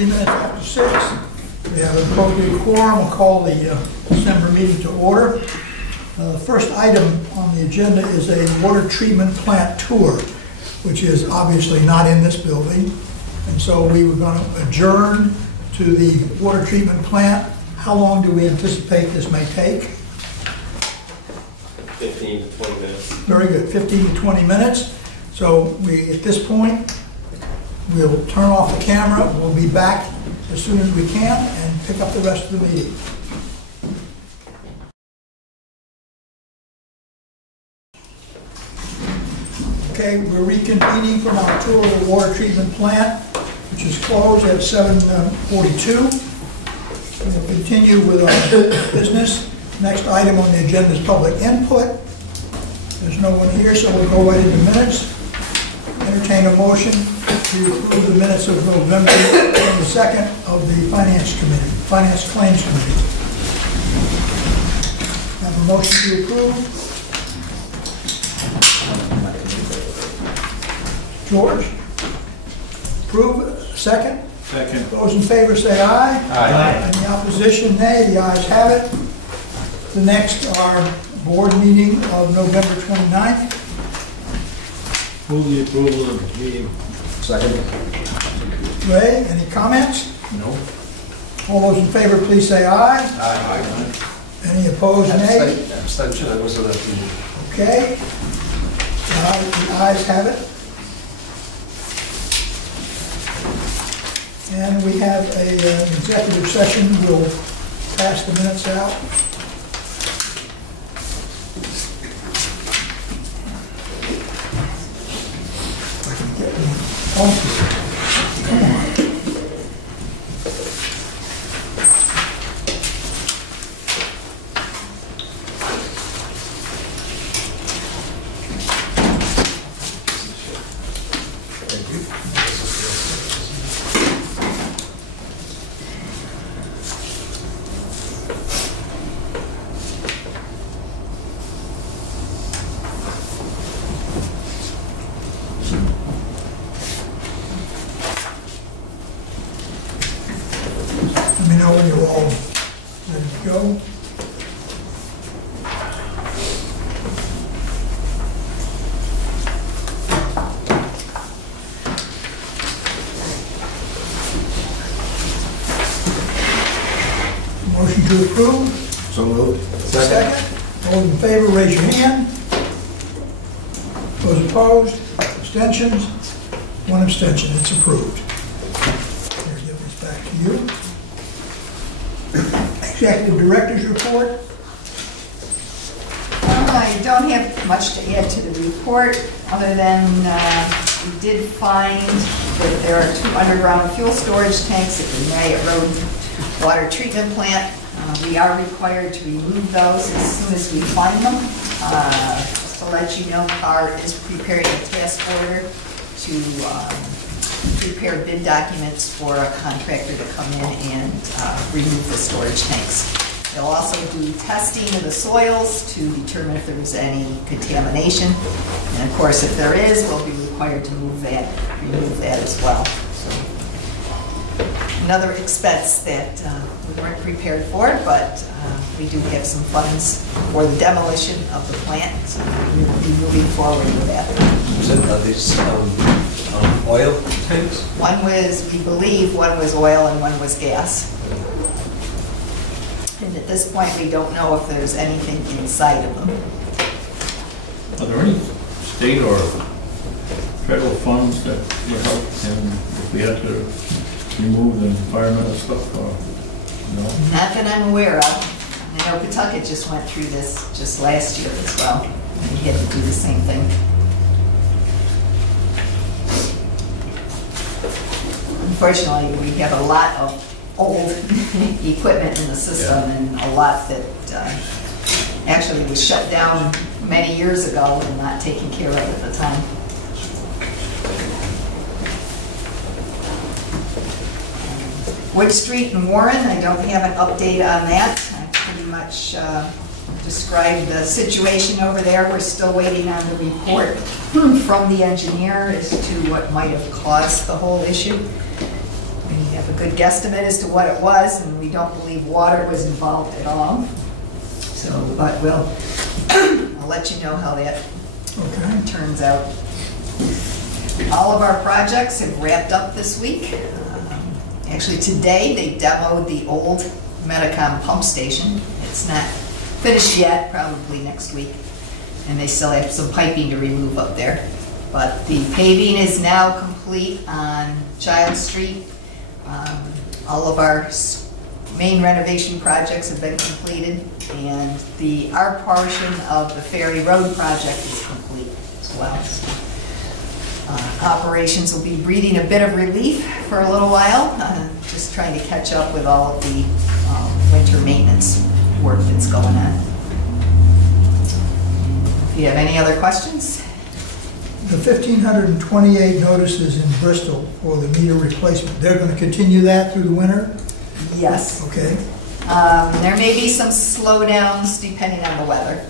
3 minutes after 6. We have an appropriate quorum. We'll call the December meeting to order. The first item on the agenda is a water treatment plant tour, which is obviously not in this building. And so we were going to adjourn to the water treatment plant. How long do we anticipate this may take? 15 to 20 minutes. Very good, 15 to 20 minutes. So at this point, we'll turn off the camera. We'll be back as soon as we can and pick up the rest of the meeting. Okay, we're reconvening from our tour of the water treatment plant, which is closed at 7:42. We'll continue with our business. Next item on the agenda is public input. There's no one here, so we'll go right into minutes. Entertain a motion to approve the minutes of November 22nd of the Finance Claims Committee. Have a motion to approve. George? Approve. Second? Second. Those in favor say aye. Aye. Any opposition, nay. The ayes have it. The next, our board meeting of November 29th. Move the approval of the meeting. Second. Ray, any comments? No. All those in favor, please say aye. Aye. Any opposed, nay? Abstention, I wasn't at the meeting. Okay. The ayes have it. And we have an executive session. We'll pass the minutes out. If I can get them off here. Come on. Let me know when you're all ready to go. Motion to approve. So moved. Second. All in favor, raise your hand. Those opposed? Abstentions? One abstention. It's approved. Here, give this back to you. Executive Director's report. I don't have much to add to the report, other than we did find that there are 2 underground fuel storage tanks at the Marriott Road water treatment plant. We are required to remove those as soon as we find them. Just to let you know, CAR is preparing a task order to prepare bid documents for a contractor to come in and remove the storage tanks. They'll also do testing of the soils to determine if there was any contamination. And of course, if there is, we'll be required to remove that as well. So, another expense that we weren't prepared for, but we do have some funds for the demolition of the plant, so we will be moving forward with that. Are these oil tanks? One was, we believe, one was oil and one was gas. And at this point, we don't know if there's anything inside of them. Are there any state or federal funds that would help, and if we had to remove the environmental stuff, or no? Not that I'm aware of. I know Pawtucket just went through this just last year as well. And he had to do the same thing. Unfortunately, we have a lot of old equipment in the system, and a lot that actually was shut down many years ago and not taken care of at the time. Wood Street and Warren, I don't have an update on that. I pretty much described the situation over there. We're still waiting on the report from the engineer as to what might have caused the whole issue. We have a good guesstimate as to what it was, and we don't believe water was involved at all. So, but I'll let you know how that turns out. All of our projects have wrapped up this week. Actually, today they demoed the old Metacom pump station. It's not finished yet, probably next week. And they still have some piping to remove up there. But the paving is now complete on Child Street. All of our main renovation projects have been completed, and our portion of the Ferry Road project is complete as well. Operations will be breathing a bit of relief for a little while, just trying to catch up with all of the winter maintenance work that's going on. If you have any other questions? The 1,528 notices in Bristol for the meter replacement, they're going to continue that through the winter? Yes. Okay. There may be some slowdowns depending on the weather.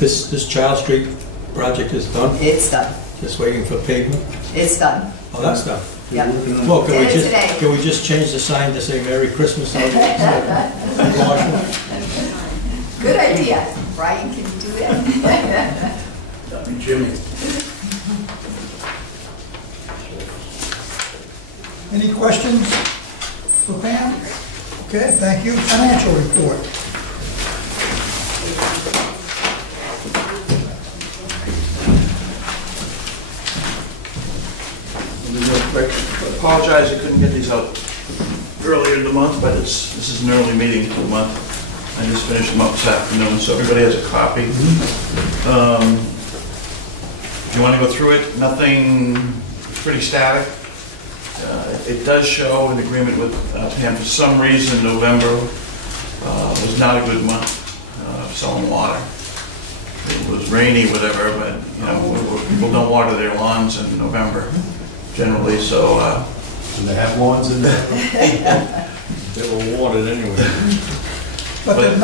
This Child Street project is done? It's done. Just waiting for pavement? It's done. Oh, that's done. Yeah. Well, Did it today. can we just change the sign to say Merry Christmas? Good idea. Brian, can you do that? Jimmy. Any questions for Pam? Okay, thank you. Financial report. Real quick, I apologize I couldn't get these out earlier in the month, but this is an early meeting for the month. I just finished them up this afternoon, so everybody has a copy. If you want to go through it, nothing, pretty static. It does show an agreement with Pam. For some reason, November was not a good month selling water. It was rainy, whatever, but you know, people don't water their lawns in November generally, so. Do they have lawns in there? They were watered anyway. But there's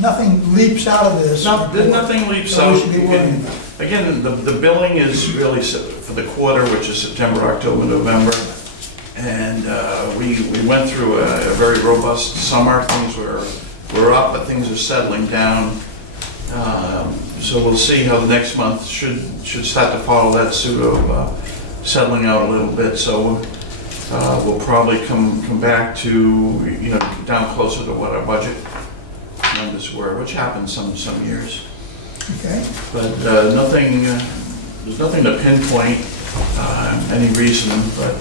nothing leaps out of this. Nothing leaps that we out. should be worrying about. Again, the billing is really for the quarter, which is September, October, November. And we went through a very robust summer. Things were up, but things are settling down. So we'll see how the next month should start to follow that suit of settling out a little bit. So we'll probably come back to, you know, down closer to what our budget numbers were, which happens some years. Okay. But nothing, there's nothing to pinpoint any reason, but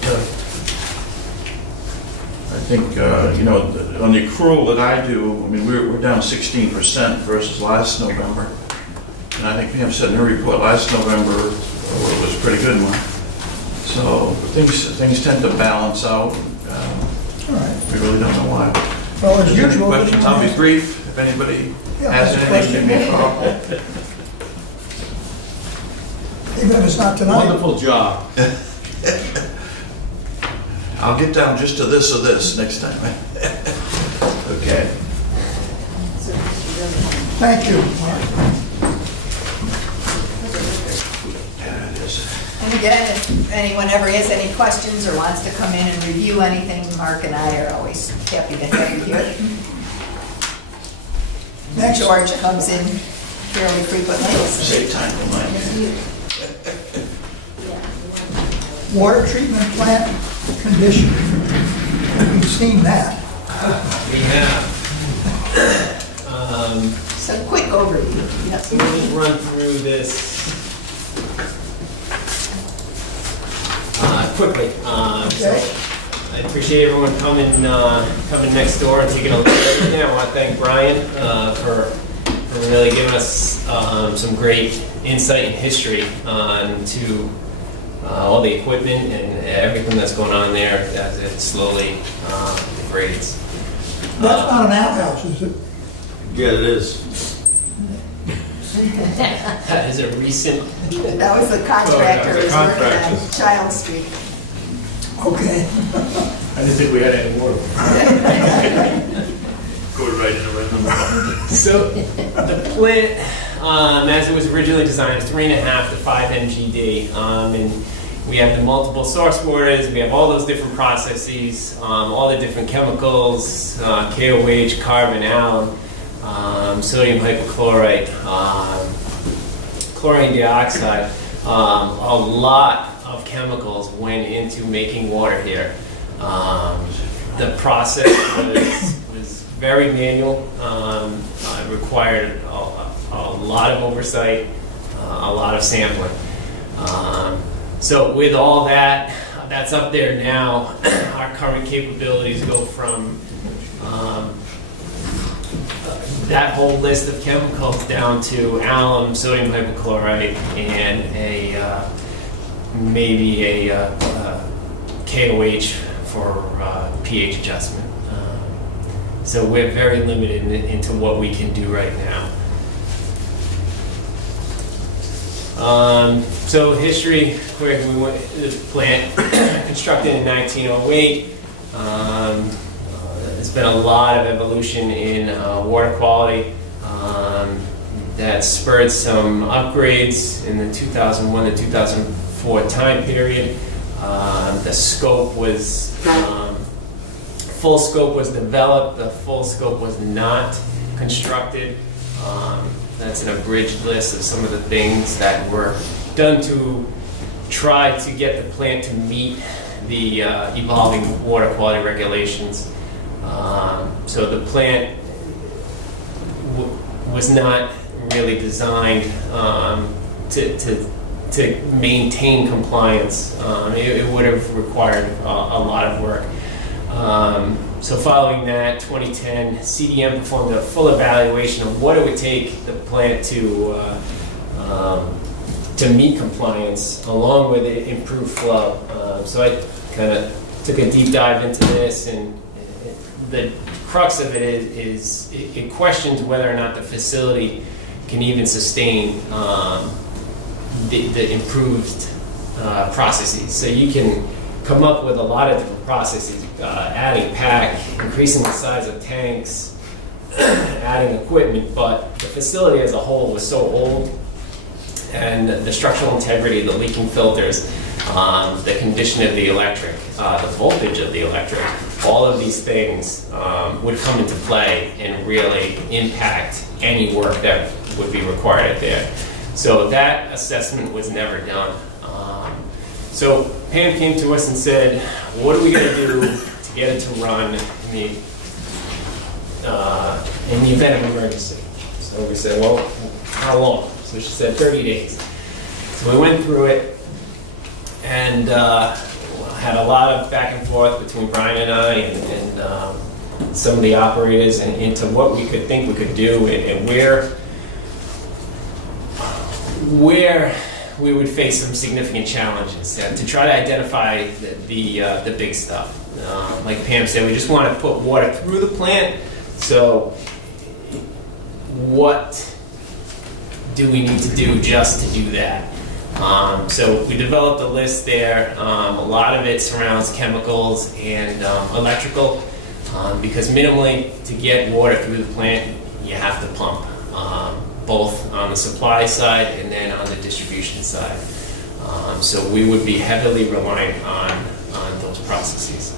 I think, you know, on the accrual that I do, I mean, we're down 16% versus last November. And I think Pam said in her report last November was a pretty good one. So things tend to balance out. All right. We really don't know why. Well, as If you have any usual. questions, I'll be brief. If anybody has anything, give me a call. Even if it's not tonight. Wonderful job. I'll get down just to this or this next time. Okay. Thank you, Mark. There it is. And again, if anyone ever has any questions or wants to come in and review anything, Mark and I are always happy to have you here. Next. George comes in fairly frequently. Save time for mine. Water treatment plant condition. We've seen that. We have. So quick overview. Yes. We'll just run through this quickly. Okay. I appreciate everyone coming next door and taking a look at everything. I want to thank Brian for really giving us some great insight and history to all the equipment and everything that's going on there as it slowly degrades. That's not an outhouse, is it? Yeah, it is. That is a recent. That was the contractor who was working on contractor. Child Street. Okay. I didn't think we had any water. Go right in the rhythm. So the plant, as it was originally designed, is 3.5 to 5 MGD, and we have the multiple source waters, we have all those different processes, all the different chemicals, KOH, carbon, alum, sodium hypochlorite, chlorine dioxide. A lot of chemicals went into making water here. The process was very manual. It required a lot of oversight, a lot of sampling. So with all that, that's up there now. Our current capabilities go from that whole list of chemicals down to alum, sodium hypochlorite, and maybe a KOH for pH adjustment. So we're very limited into what we can do right now. So history, quick, we went the plant constructed in 1908. There's been a lot of evolution in water quality that spurred some upgrades in the 2001 to 2004 time period. The scope was, full scope was developed, the full scope was not constructed. That's an abridged list of some of the things that were done to try to get the plant to meet the evolving water quality regulations. So the plant was not really designed to maintain compliance. It would have required a lot of work. So following that, 2010, CDM performed a full evaluation of what it would take the plant to meet compliance, along with improved flow. So I kind of took a deep dive into this, and the crux of it is it questions whether or not the facility can even sustain the improved processes. So you can come up with a lot of different processes, adding pack, increasing the size of tanks, adding equipment, but the facility as a whole was so old, and the structural integrity of the leaking filters, the condition of the electric, the voltage of the electric, all of these things would come into play and really impact any work that would be required there. So that assessment was never done. So Pam came to us and said, what are we going to do to get it to run in the event of emergency? So we said, well, how long? So she said 30 days. So we went through it and had a lot of back and forth between Brian and I and some of the operators and into what we could think we could do and where we would face some significant challenges to try to identify the big stuff. Like Pam said, we just want to put water through the plant. So what do we need to do just to do that? So we developed a list there. A lot of it surrounds chemicals and electrical, because minimally to get water through the plant, you have to pump, both on the supply side and then on the distribution side. So we would be heavily reliant on those processes.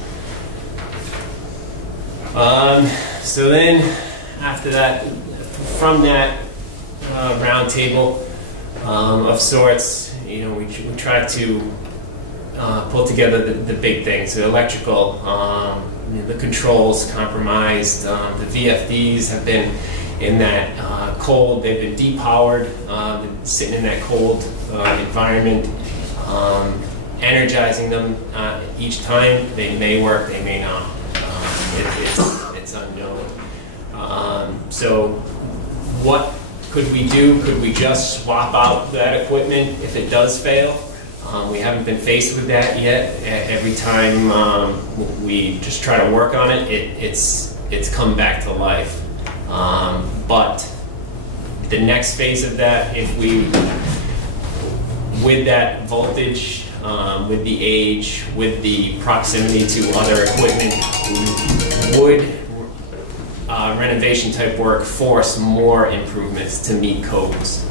So then after that, from that round table of sorts, you know, we tried to pull together the big things. The electrical, the controls compromised. The VFDs have been in that cold. They've been depowered, sitting in that cold environment. Energizing them each time, they may work, they may not. It's unknown. So what could we do? Could we just swap out that equipment if it does fail? We haven't been faced with that yet. Every time we just try to work on it, it's come back to life. But the next phase of that, if we, with that voltage, with the age, with the proximity to other equipment, would renovation type work force more improvements to meet codes?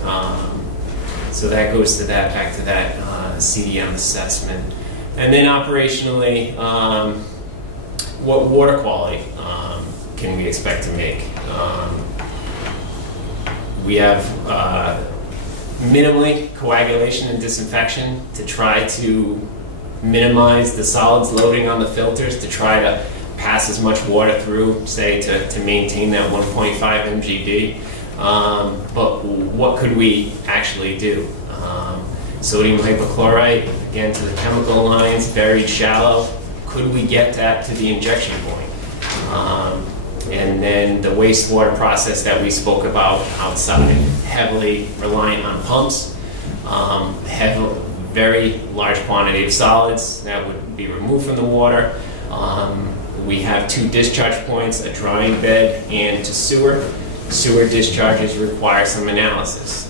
So that goes to that, back to that CDM assessment. And then operationally, what water quality can we expect to make? We have minimally coagulation and disinfection to try to minimize the solids loading on the filters, to try to pass as much water through, say, to maintain that 1.5 mgd. But what could we actually do? Sodium hypochlorite, again, to the chemical lines, buried shallow. Could we get that to the injection point? And then the wastewater process that we spoke about outside, heavily reliant on pumps, very large quantity of solids that would be removed from the water. We have 2 discharge points, a drying bed and to sewer. Sewer discharges require some analysis.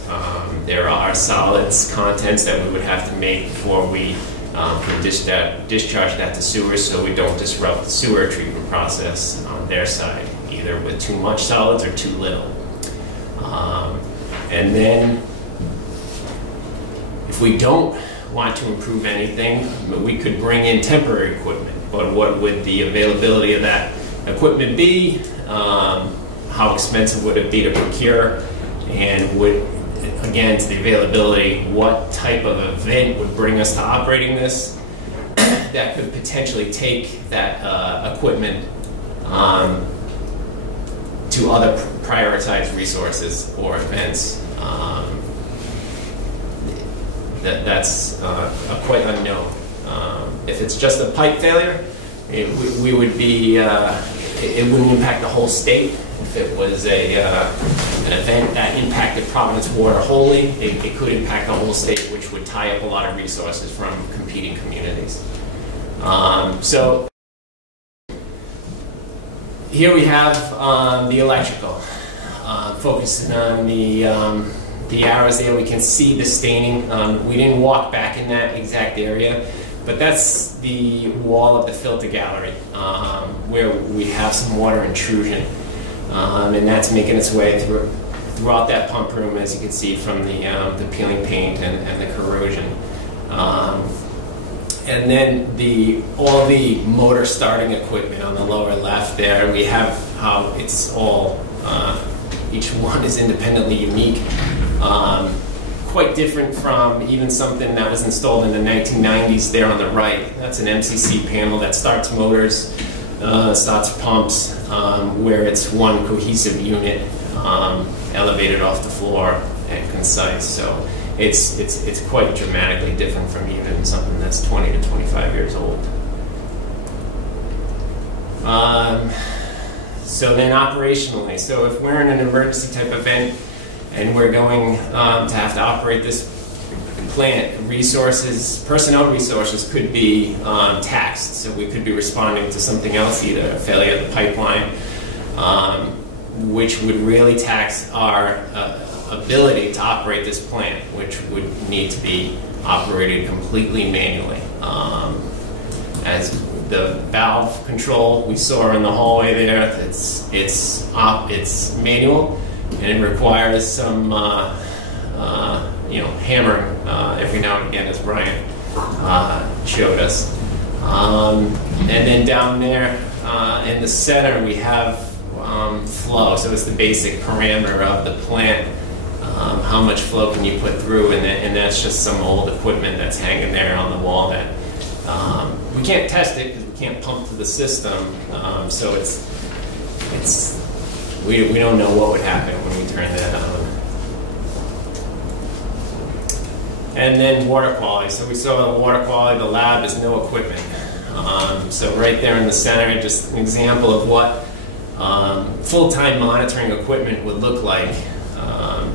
There are solids contents that we would have to make before we can discharge that to sewers, so we don't disrupt the sewer treatment process on their side, either with too much solids or too little. And then if we don't want to improve anything, we could bring in temporary equipment. But what would the availability of that equipment be? How expensive would it be to procure? And would, again, to the availability, what type of event would bring us to operating this that could potentially take that equipment to other prioritized resources or events? That's quite unknown. If it's just a pipe failure, we would be, it wouldn't impact the whole state. If it was an event that impacted Providence water wholly, it could impact the whole state, which would tie up a lot of resources from competing communities. So here we have the electrical. Focusing on the arrows there, we can see the staining. We didn't walk back in that exact area, but that's the wall of the filter gallery where we have some water intrusion. And that's making its way throughout that pump room, as you can see from the peeling paint and the corrosion. And then all the motor starting equipment on the lower left there, we have how it's all, each one is independently unique. Quite different from even something that was installed in the 1990s there on the right. That's an MCC panel that starts motors, starts pumps, where it's one cohesive unit, elevated off the floor and concise. So it's quite dramatically different from even something that's 20 to 25 years old. So then operationally, so if we're in an emergency type event and we're going to have to operate this plant, resources, personnel resources could be taxed. So we could be responding to something else, either a failure of the pipeline, which would really tax our ability to operate this plant, which would need to be operated completely manually. As the valve control we saw in the hallway there, it's manual, and it requires some hammering every now and again, as Brian showed us. And then down there in the center we have flow, so it's the basic parameter of the plant. How much flow can you put through, and that's just some old equipment that's hanging there on the wall that we can't test it because we can't pump to the system, so we don't know what would happen when we turn that on. And then water quality. So we saw the water quality, the lab is no equipment. So right there in the center, just an example of what full-time monitoring equipment would look like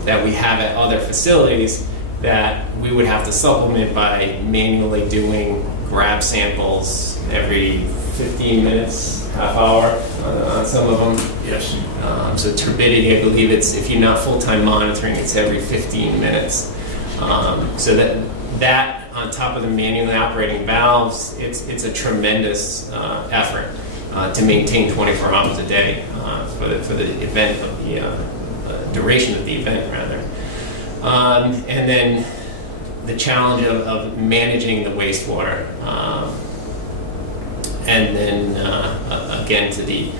that we have at other facilities that we would have to supplement by manually doing grab samples every 15 minutes, half hour on some of them. Yes. So turbidity, I believe it's, if you're not full-time monitoring, it's every 15 minutes. So that on top of the manually operating valves, it's a tremendous effort to maintain 24 hours a day for the event of the duration of the event, rather. And then the challenge of managing the wastewater, and then again to the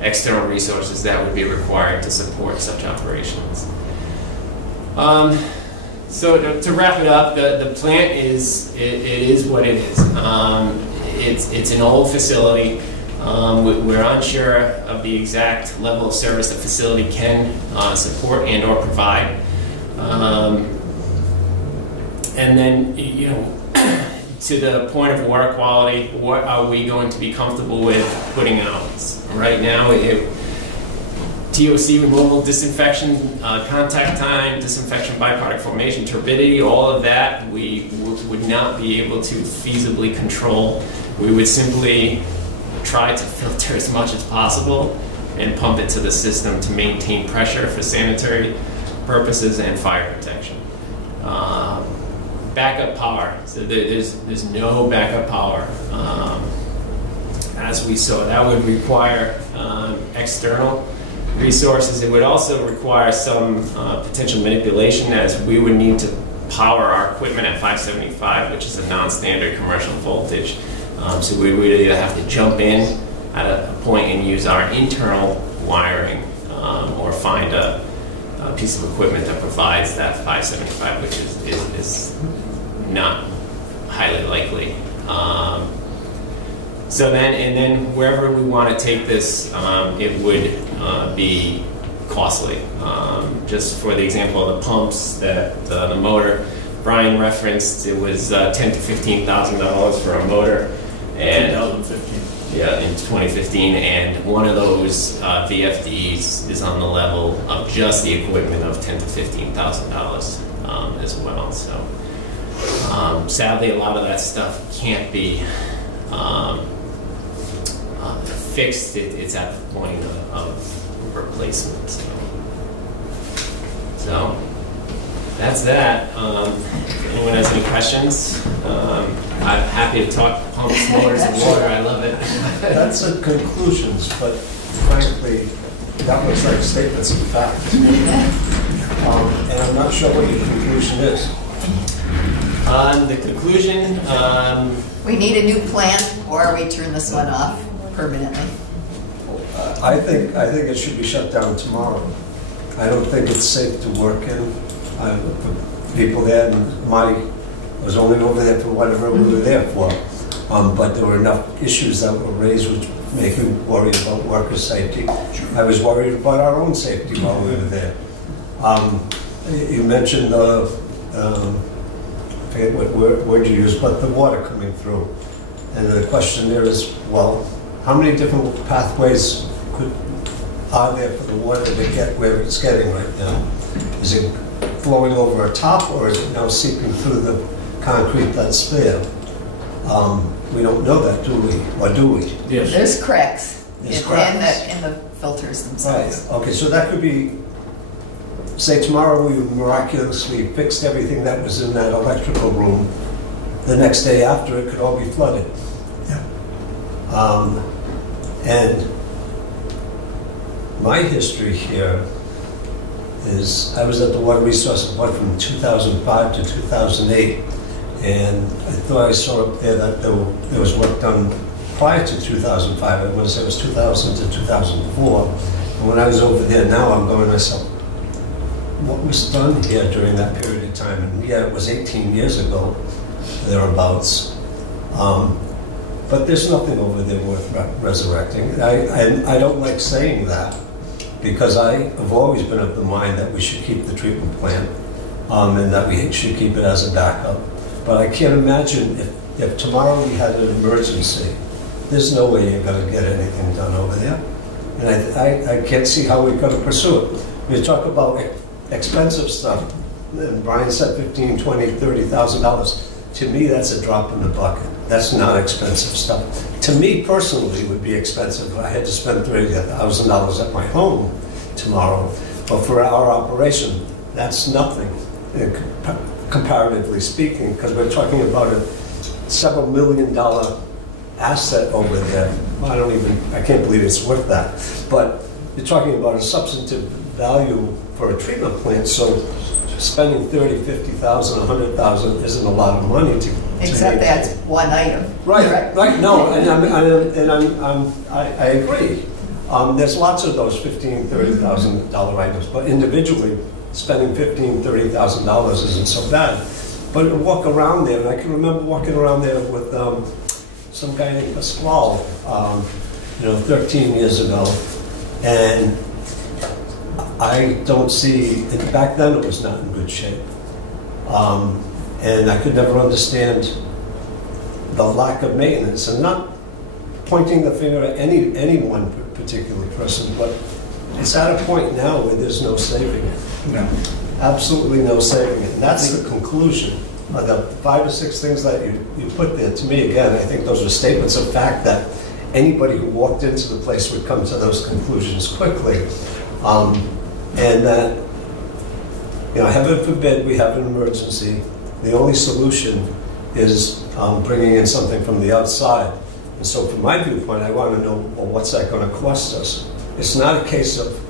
external resources that would be required to support such operations. So to wrap it up, the plant is what it is. It's an old facility. We're unsure of the exact level of service the facility can support and or provide. And then, you know, to the point of water quality, what are we going to be comfortable with putting out? Right now, TOC removal, disinfection, contact time, disinfection byproduct formation, turbidity, all of that we would not be able to feasibly control. We would simply try to filter as much as possible and pump it to the system to maintain pressure for sanitary purposes and fire protection. Backup power. So there's no backup power. As we saw, that would require external resources. It would also require some potential manipulation, as we would need to power our equipment at 575, which is a non-standard commercial voltage. So we would either have to jump in at a point and use our internal wiring, or find a piece of equipment that provides that 575, which is not highly likely. So then wherever we want to take this, it would be costly. Just for the example of the pumps, that the motor Brian referenced, it was $10,000 to $15,000 for a motor, and 2015. Yeah, in 2015, and one of those VFDs is on the level of just the equipment of $10,000 to $15,000 as well. So sadly, a lot of that stuff can't be fixed. It's at the point of replacement. So that's that. If anyone has any questions, I'm happy to talk pumps, motors, and water. I love it. That's a conclusions, but frankly, that looks like statements of fact. And I'm not sure what your conclusion is. The conclusion, We need a new plant, or we turn this one off permanently. I think it should be shut down tomorrow. I don't think it's safe to work in. People there, and I was only over there for whatever we were there for. But there were enough issues that were raised which make me worry about worker safety. I was worried about our own safety while we were there. You mentioned I forget what word you used, but the water coming through. And the question there is, well, how many different pathways are there for the water to get where it's getting right now? Is it flowing over a top, or is it now seeping through the concrete that's there? We don't know that, do we? Or do we? Yes. There's cracks There's in cracks. in the filters Right. themselves. Okay, so that could be, say tomorrow we miraculously fixed everything that was in that electrical room. The next day after, it could all be flooded. Yeah. And my history here is I was at the Water Resources Board from 2005 to 2008, and I thought I saw up there that there was work done prior to 2005. I want to say it was 2000 to 2004. And when I was over there now, I'm going to myself, what was done here during that period of time? And yeah, it was 18 years ago, thereabouts. But there's nothing over there worth resurrecting. I don't like saying that, because I have always been of the mind that we should keep the treatment plant, and that we should keep it as a backup. But I can't imagine if tomorrow we had an emergency, there's no way you're going to get anything done over there. And I can't see how we're going to pursue it. We talk about expensive stuff, and Brian said $15,000, $20,000, $30,000. To me, that's a drop in the bucket. That's not expensive stuff. To me personally, it would be expensive if I had to spend $30,000 at my home tomorrow. But for our operation, that's nothing, comparatively speaking, because we're talking about a several $1 million asset over there. I can't believe it's worth that. But you're talking about a substantive value for a treatment plant. So spending 30, 50,000, 100,000 isn't a lot of money to. Except that's one item. Right, right, no, I agree. There's lots of those $15,000, $30,000 items, but individually, spending $15,000, $30,000 isn't so bad. But walk around there, and I can remember walking around there with some guy named Pasquale, 13 years ago, and I don't see, back then it was not in good shape. And I could never understand the lack of maintenance, and not pointing the finger at any one particular person, but it's at a point now where there's no saving it. No. Absolutely no saving it. And that's the conclusion. The 5 or 6 things that you put there, to me, again, I think those are statements of fact that anybody who walked into the place would come to those conclusions quickly. And that, heaven forbid we have an emergency, the only solution is bringing in something from the outside. And so from my viewpoint, I want to know, well, what's that going to cost us? It's not a case of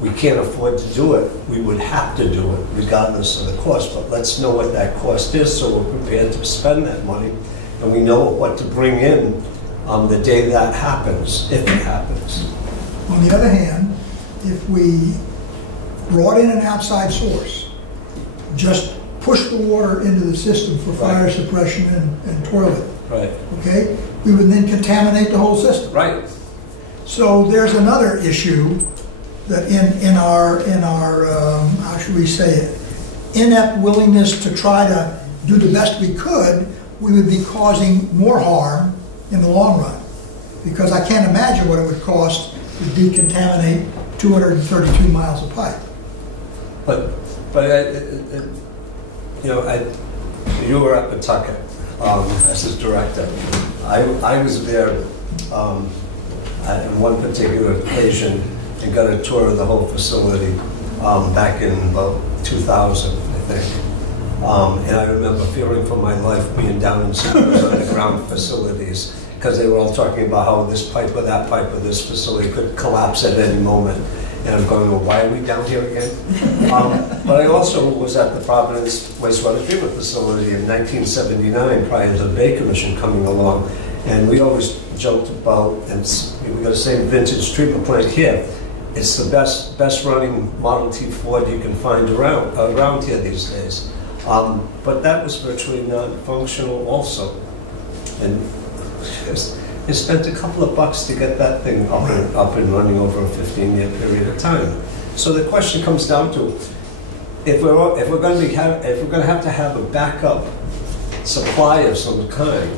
we can't afford to do it. We would have to do it regardless of the cost, but let's know what that cost is so we're prepared to spend that money and we know what to bring in the day that happens, if it happens. On the other hand, if we brought in an outside source, just push the water into the system for fire suppression and toilet, Right. okay, we would then contaminate the whole system. Right. So there's another issue that in our how should we say it, inept willingness to try to do the best we could, we would be causing more harm in the long run. Because I can't imagine what it would cost to decontaminate 232 miles of pipe. But you were at Pawtucket as his director. I was there on one particular occasion and got a tour of the whole facility back in about 2000, I think. And I remember fearing for my life being down in some of those underground facilities because they were all talking about how this pipe or that pipe or this facility could collapse at any moment. And I'm going, well, why are we down here again? But I also was at the Providence Wastewater Treatment Facility in 1979 prior to the Bay Commission coming along. And we always joked about, and we got the same vintage treatment plant here. It's the best running Model T Ford you can find around here these days. But that was virtually non-functional also. And it spent a couple of bucks to get that thing up and running over a 15-year period of time. So the question comes down to, if we're going to have to have a backup supply of some kind,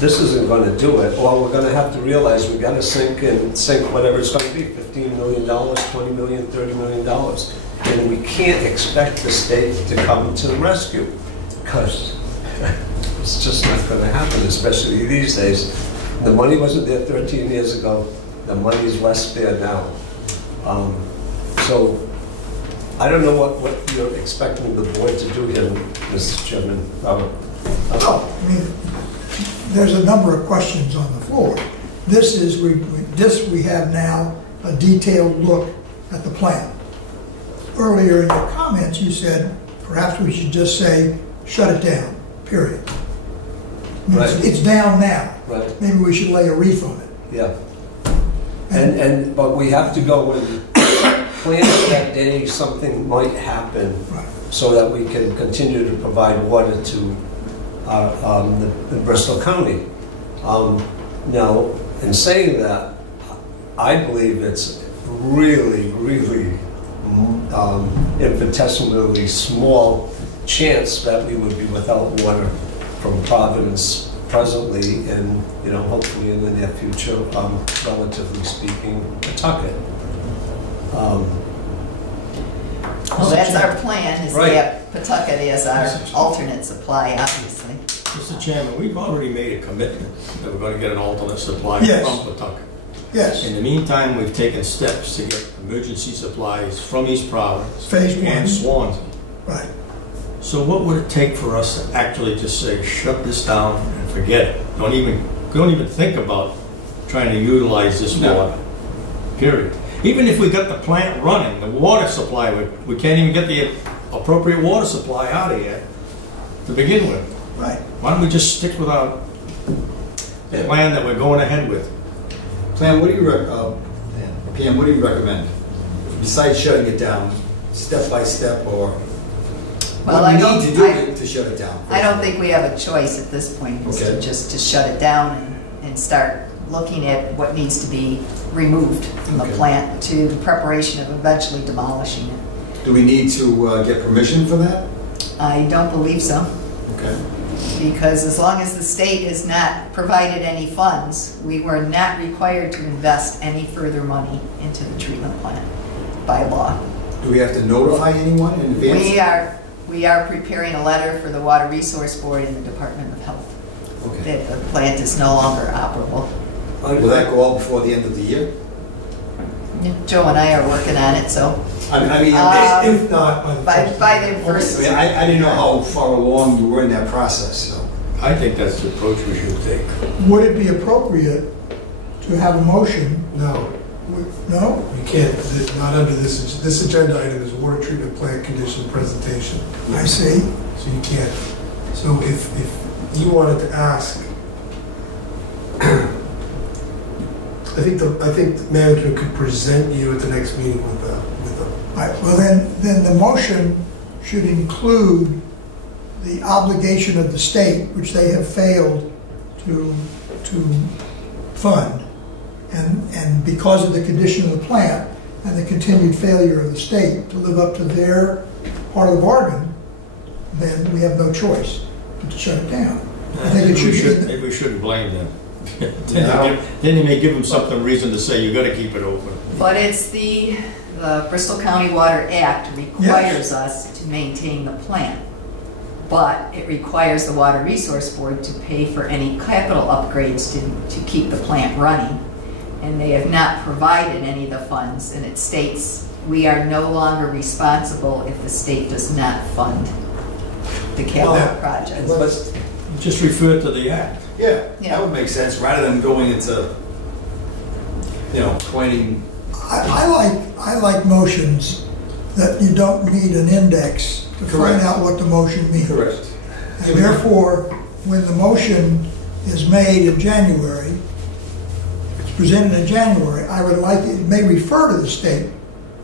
this isn't going to do it, or we're going to have to realize we've got to sink whatever it's going to be, $15 million, $20 million, $30 million. And we can't expect the state to come to the rescue, because it's just not going to happen, especially these days. The money wasn't there 13 years ago. The money's less there now. So I don't know what you're expecting the board to do here, Mr. Chairman. I mean, there's a number of questions on the floor. This is, we have now a detailed look at the plan. Earlier in your comments, you said perhaps we should just say, shut it down, period. I mean, Right. It's down now. Right. Maybe we should lay a reef on it. Yeah. But we have to go and plan that day something might happen, Right. so that we can continue to provide water to the Bristol County. Now, in saying that, I believe it's really, really infinitesimally small chance that we would be without water from Providence presently, and hopefully in the near future, relatively speaking, Pawtucket. Well, that's our plan, is to Right. have Pawtucket as our alternate supply, obviously. Mr. Chairman, we've already made a commitment that we're going to get an alternate supply Yes. from Pawtucket. Yes. In the meantime, we've taken steps to get emergency supplies from East Providence Phase one. and Swansea. Right. So what would it take for us to actually just say, shut this down and forget it? Don't even think about trying to utilize this water, period. Even if we got the plant running, the water supply, we can't even get the appropriate water supply out of here to begin with. Right. Why don't we just stick with our plan that we're going ahead with? Plan, what do you PM, what do you recommend? Besides shutting it down, step by step, or Well, what I do don't- you need to do to shut it down? I don't think we have a choice at this point, is to Okay. just to shut it down and start looking at what needs to be removed from the Okay. plant to the preparation of eventually demolishing it. Do we need to get permission for that? I don't believe so, Okay. because as long as the state has not provided any funds, we were not required to invest any further money into the treatment plant by law. Do we have to notify anyone in advance? We are preparing a letter for the Water Resource Board and the Department of Health Okay. that the plant is no longer operable. Will that go out before the end of the year? Joe and I are working on it, so I mean, If not, by the first, I didn't know how far along you were in that process, so. I think that's the approach we should take. Would it be appropriate to have a motion? no, No? you can't, not under this agenda item is water treatment plant condition presentation, I see. so you can't. So if you wanted to ask, I think management could present you at the next meeting with a All right, well, then the motion should include the obligation of the state, which they have failed to fund. And because of the condition of the plant and the continued failure of the state to live up to their part of the bargain, then we have no choice but to shut it down. I think it should be. Maybe we shouldn't blame them. Then you may give them something reason to say you got to keep it open. but it's the Bristol County Water Act requires us to maintain the plant. But it requires the Water Resource Board to pay for any capital upgrades to keep the plant running. And they have not provided any of the funds, and it states we are no longer responsible if the state does not fund the capital projects. Let's, Just refer to the act. yeah, Yeah. that would make sense, rather than going into, pointing. I like motions that you don't need an index to find Correct. out what the motion means. Correct. And therefore, when the motion is made in January, it's presented in January, I would like, it may refer to the state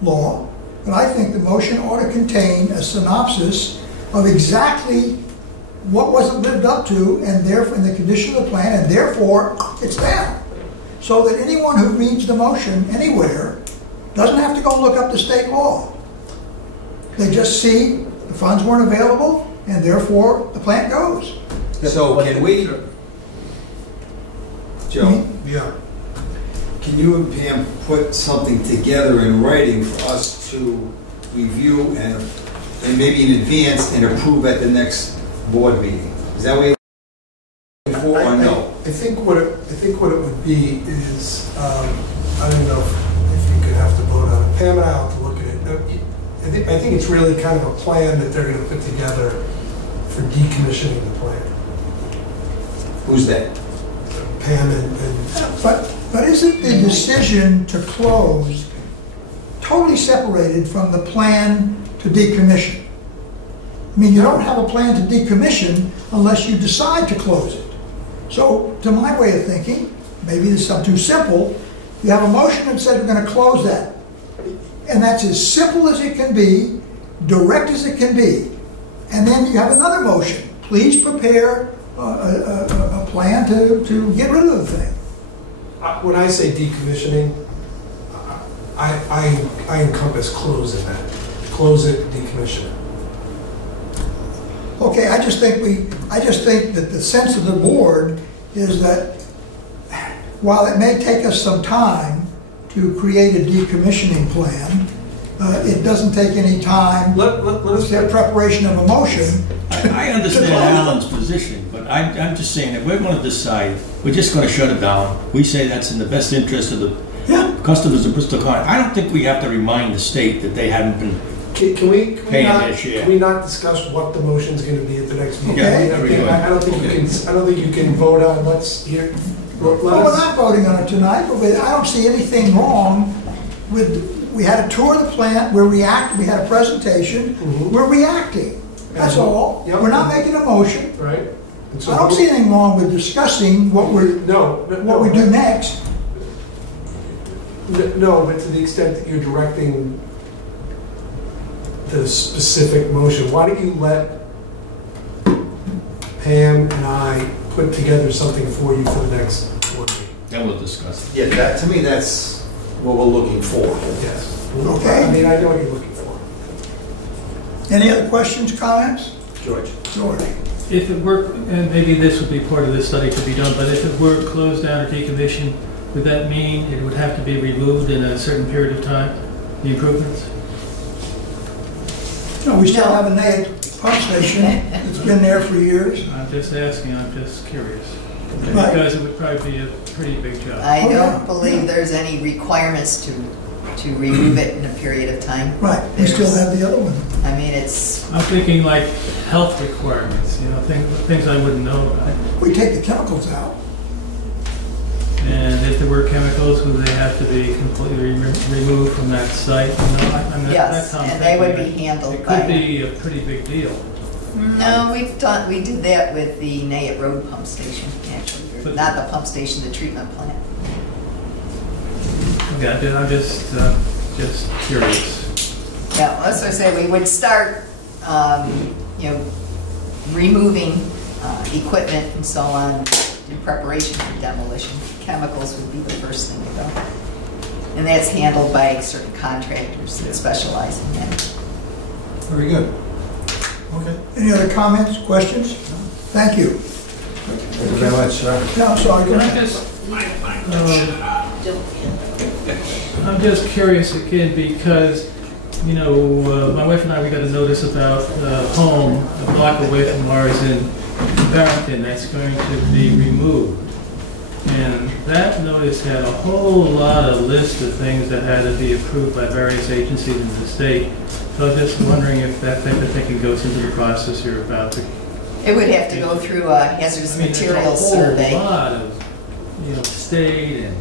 law, but I think the motion ought to contain a synopsis of exactly what wasn't lived up to, and therefore, in the condition of the plan, and therefore, it's down. So that anyone who reads the motion anywhere doesn't have to go look up the state law. They just see the funds weren't available, and therefore, the plant goes. So can we, Joe, yeah. can you and Pam put something together in writing for us to review and maybe in advance and approve at the next board meeting? Is that what you're looking for, or no? I think what it would be is, I don't know if you could have to vote on it. Pam and I will have to look at it. I think it's really kind of a plan that they're going to put together for decommissioning the plant. Who's that? Pam and But isn't the decision to close totally separated from the plan to decommission? I mean, you don't have a plan to decommission unless you decide to close it. So, to my way of thinking, maybe this is too simple, you have a motion that says we're going to close that. And that's as simple as it can be, direct as it can be. And then you have another motion. Please prepare a plan to get rid of the thing. when I say decommissioning, I encompass closing that. Close it, decommission it. Okay, I just think that the sense of the board is that while it may take us some time to create a decommissioning plan, it doesn't take any time. Let us The preparation of a motion. I understand Alan's position, but I'm just saying that we're going to decide, we're just going to shut it down. We say that's in the best interest of the customers of Bristol County. I don't think we have to remind the state that they haven't been Can we paying their share. can we not discuss what the motion's going to be at the next meeting? Okay. I don't think you can vote on what's here. Well, we're not voting on it tonight, but I don't see anything wrong we had a tour of the plant, we had a presentation, we're reacting. That's all. Yep. We're not making a motion. Right? And so I don't see anything wrong with discussing what we do next. No, but to the extent that you're directing the specific motion, why don't you let Pam and I put together something for you for the next board meeting? Then we'll discuss it. Yeah, that, to me, that's what we're looking for. Yes. Okay. I mean, I know what you're looking for. Any other questions, comments? George? George? If it were, and maybe this would be part of this study to be done, but if it were closed down or decommissioned, would that mean it would have to be removed in a certain period of time, the improvements? No, we still have a negative pump station. It's been there for years. I'm just asking, I'm just curious. Right. Because it would probably be a pretty big job. I Oh, yeah. don't believe there's any requirements to remove it in a period of time. Right, we still have the other one. I mean, it's, I'm thinking like health requirements, you know, things I wouldn't know about. We take the chemicals out. And if there were chemicals, would they have to be completely removed from that site? You know, I'm not- yes, that's how I'm and they would be thinking. handled It by. could be a pretty big deal. No, we did that with the Nayet Road pump station, actually. But- Not the pump station, the treatment plant. Okay, I'm just curious. Yeah, well, that's what I say, we would start, removing equipment and so on in preparation for demolition. Chemicals would be the first thing to go. And that's handled by certain contractors that specialize in that. Very good. Okay. Any other comments, questions? Thank you. Thank you very much, sir. No, I'm sorry, go Can I ahead. I'm just curious again because, you know, my wife and I, we got a notice about a home a block away from ours in Barrington that's going to be removed. And that notice had a whole lot of list of things that had to be approved by various agencies in the state. So I'm just wondering if that type of thinking goes into the process you're about to. It would have to go through a hazardous materials survey. There's a whole lot of, you know, state and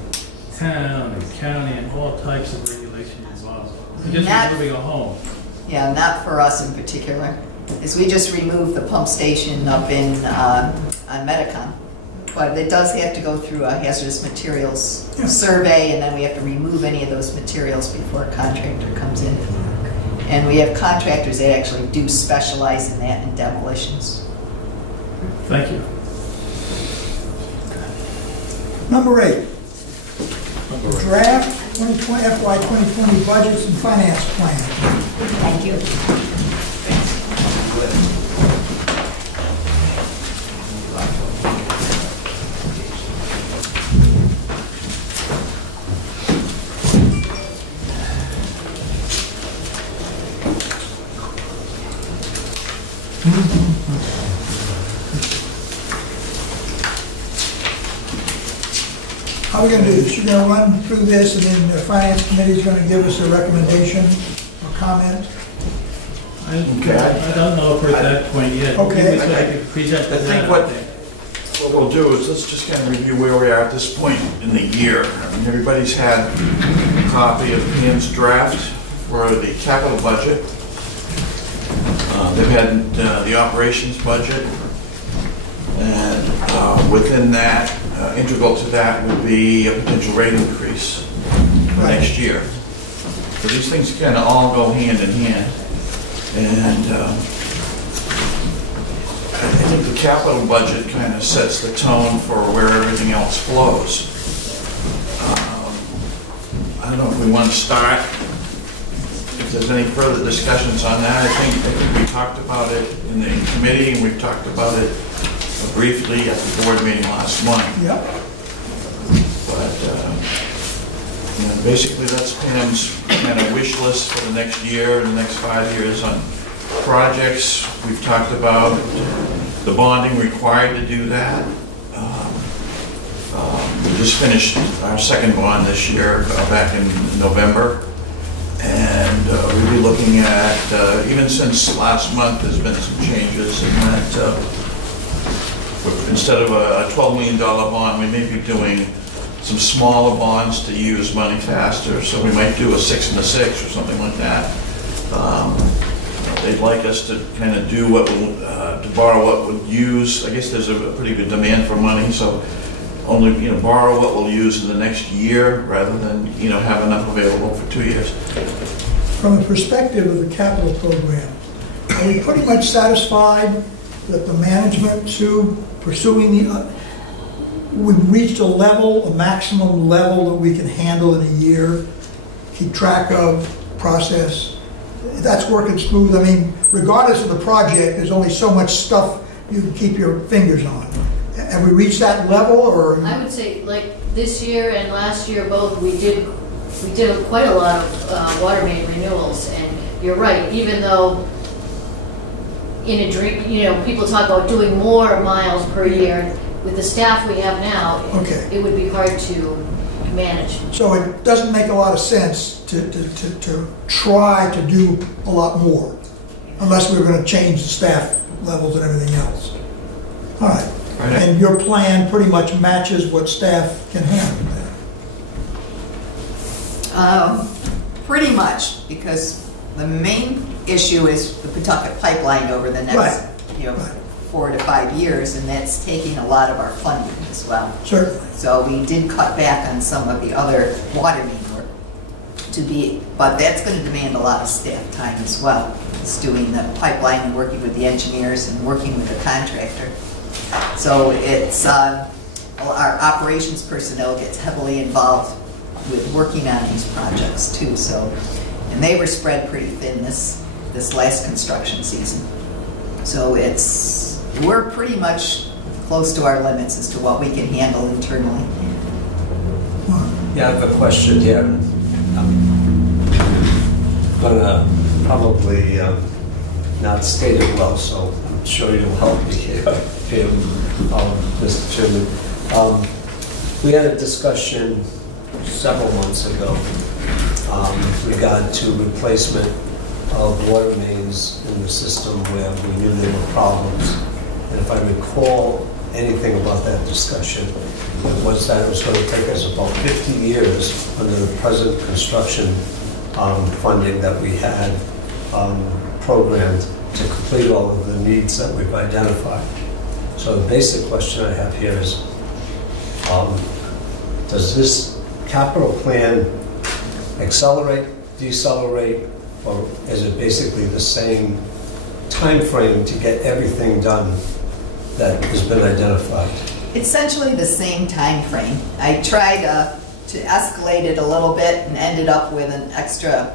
town and county and all types of regulations involved. You're just Not- removing a home. Yeah, not for us in particular. Is we just removed the pump station up in, on Metacom. But it does have to go through a hazardous materials survey, and then we have to remove any of those materials before a contractor comes in. And we have contractors that actually do specialize in that in demolitions. Thank you. Number 8. Draft 2020 FY 2020 budgets and finance plan. Thank you. How are we going to do this? You're going to run through this, and then the finance committee is going to give us a recommendation or comment? I don't know if we're at that point yet. Okay. We sort of present I that, think what we'll do is let's just kind of review where we are at this point in the year. I mean, everybody's had a copy of Pam's draft for the capital budget. They've had the operations budget, and within that, integral to that would be a potential rate increase for next year. So these things kind of all go hand in hand. And I think the capital budget kind of sets the tone for where everything else flows. I don't know if we want to start, if there's any further discussions on that. I think we talked about it in the committee, and we've talked about it briefly at the board meeting last month. Yep. But basically that's Pam's kind of wish list for the next year and the next 5 years on projects. We've talked about the bonding required to do that. We just finished our second bond this year, back in November. And we'll be looking at, even since last month, there's been some changes in that instead of a $12 million bond, we may be doing some smaller bonds to use money faster, so we might do a 6 and a 6 or something like that. They'd like us to kind of do what, to borrow what we'll use. I guess there's a pretty good demand for money, so only, borrow what we'll use in the next year rather than, have enough available for 2 years. From the perspective of the capital program, are we pretty much satisfied that the management to pursuing we've reached a maximum level that we can handle in a year, keep track of, process? That's working smooth. I mean, regardless of the project, there's only so much stuff you can keep your fingers on. Have we reached that level, or? I would say, like this year and last year both, we did quite a lot of water main renewals. And you're right, even though in a dream, people talk about doing more miles per year. With the staff we have now, it would be hard to manage. So it doesn't make a lot of sense to try to do a lot more, unless we're going to change the staff levels and everything else. All right. And your plan pretty much matches what staff can handle then? Pretty much, because the main issue is the Pawtucket pipeline over the next 4 to 5 years, and that's taking a lot of our funding as well. Certainly. So we did cut back on some of the other water main work but that's going to demand a lot of staff time as well. It's doing the pipeline and working with the engineers and working with the contractor. So it's our operations personnel gets heavily involved with working on these projects too. So, and they were spread pretty thin this last construction season. So we're pretty much close to our limits as to what we can handle internally. Yeah, I have a question here. I'm going to probably not state it well, so I'm sure you'll help me here, Mr. Chairman. We had a discussion several months ago with regard to replacement of water mains in the system where we knew there were problems. And if I recall anything about that discussion, it was that it was going to take us about 50 years under the present construction funding that we had programmed to complete all of the needs that we've identified. So the basic question I have here is, does this capital plan accelerate, decelerate, or is it basically the same time frame to get everything done that has been identified? Essentially the same time frame. I tried to escalate it a little bit and ended up with an extra,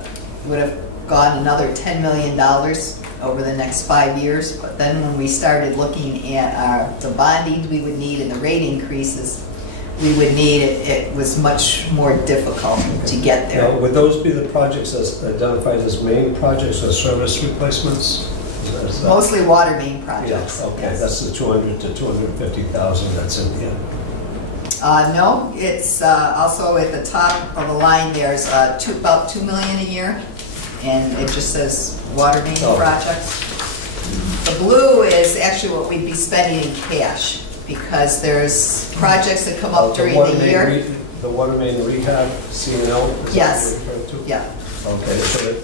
would have gone another $10 million over the next 5 years. But then when we started looking at the bonding we would need and the rate increases we would need, it was much more difficult to get there. Now, would those be the projects that's identified as main projects or service replacements? Mostly water main projects. Yeah, okay, yes. That's the 200 to 250,000 that's in here. No, it's also at the top of the line. There's about $2 million a year, and it just says water main projects. The blue is actually what we'd be spending in cash because there's projects that come up during the year. The water main rehab, C&L. Yes. Yeah. Okay, so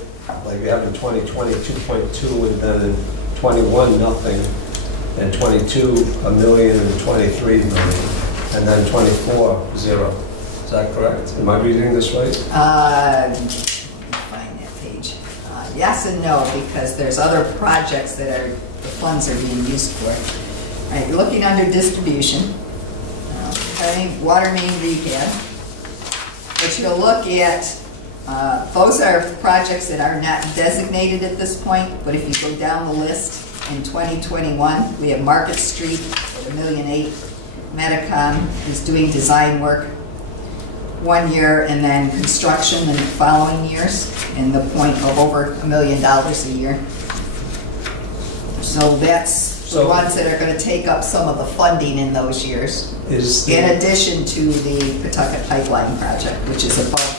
like you have in 2020 2.2, and then in 21 nothing, and 22 $1 million, and 23 million, and then 24 0. Is that correct? Am I reading this right? Let me find that page. Yes and no, because there's other projects that the funds are being used for. All right, you're looking under distribution. Okay, water main rehab. But you'll look at those are projects that are not designated at this point, but if you go down the list, in 2021, we have Market Street at $1.8 million. Medicom is doing design work 1 year, and then construction in the following years, in the point of over $1 million a year. So that's the ones that are going to take up some of the funding in those years, in addition to the Pawtucket Pipeline project, which is above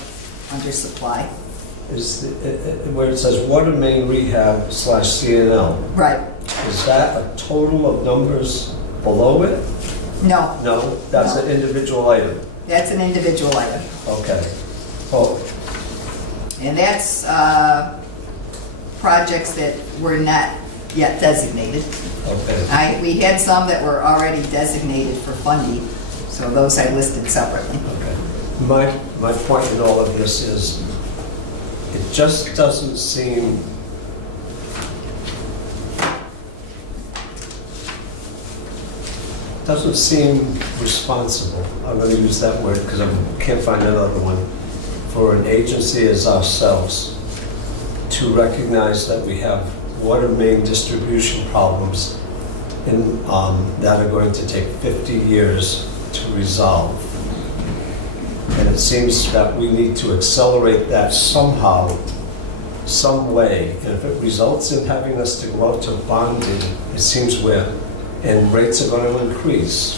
under supply. Where it says water main rehab / C&L. Right. Is that a total of numbers below it? No. No, that's an individual item. That's an individual item. Okay. Oh, And that's projects that were not yet designated. okay. We had some that were already designated for funding, so those I listed separately. Okay. My point in all of this is, it just doesn't seem responsible. I'm going to use that word because I can't find another one, for an agency as ourselves to recognize that we have water main distribution problems that are going to take 50 years to resolve. And it seems that we need to accelerate that somehow, some way. And if it results in having us to go out to bonding, it seems and rates are going to increase.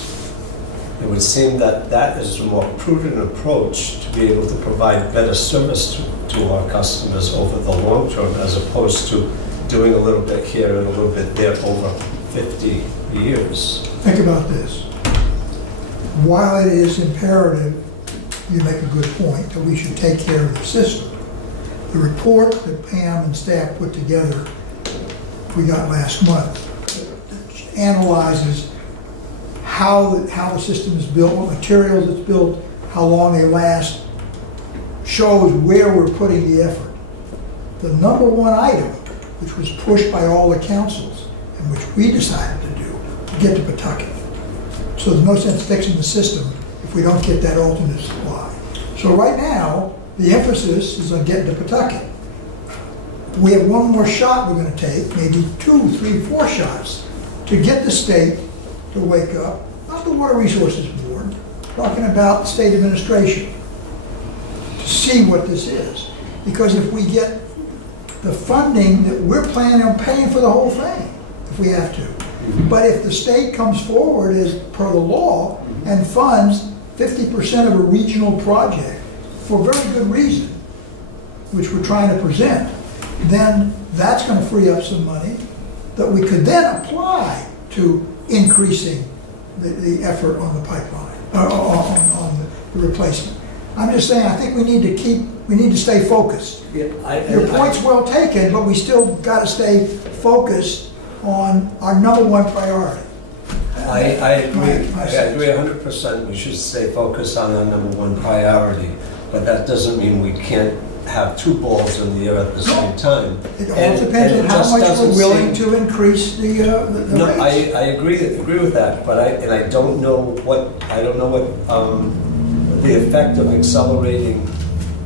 It would seem that that is a more prudent approach to be able to provide better service to our customers over the long term, as opposed to doing a little bit here and a little bit there over 50 years. Think about this. While it is imperative, you make a good point, that we should take care of the system. The report that Pam and staff put together, we got last month, analyzes how the system is built, what materials it's built, how long they last, shows where we're putting the effort. The number one item, which was pushed by all the councils, and which we decided to do, to get to Pawtucket. So there's no sense fixing the system if we don't get that alternate supply. So right now, the emphasis is on getting to Pawtucket. We have one more shot we're going to take, maybe 2, 3, 4 shots, to get the state to wake up, not the Water Resources Board, talking about the state administration, to see what this is. Because if we get the funding, that we're planning on paying for the whole thing, if we have to. But if the state comes forward as per the law and funds 50% of a regional project for very good reason, which we're trying to present, then that's going to free up some money that we could then apply to increasing the effort on the pipeline, on the replacement. I'm just saying, I think we need to stay focused. Yeah, Your point's well taken, but we still got to stay focused on our number one priority. I agree. I agree 100%. We should stay focused on our number one priority, but that doesn't mean we can't have two balls in the air at the same time. It all depends on how much we're willing to increase the No, rates. I agree with that, but I don't know what the effect of accelerating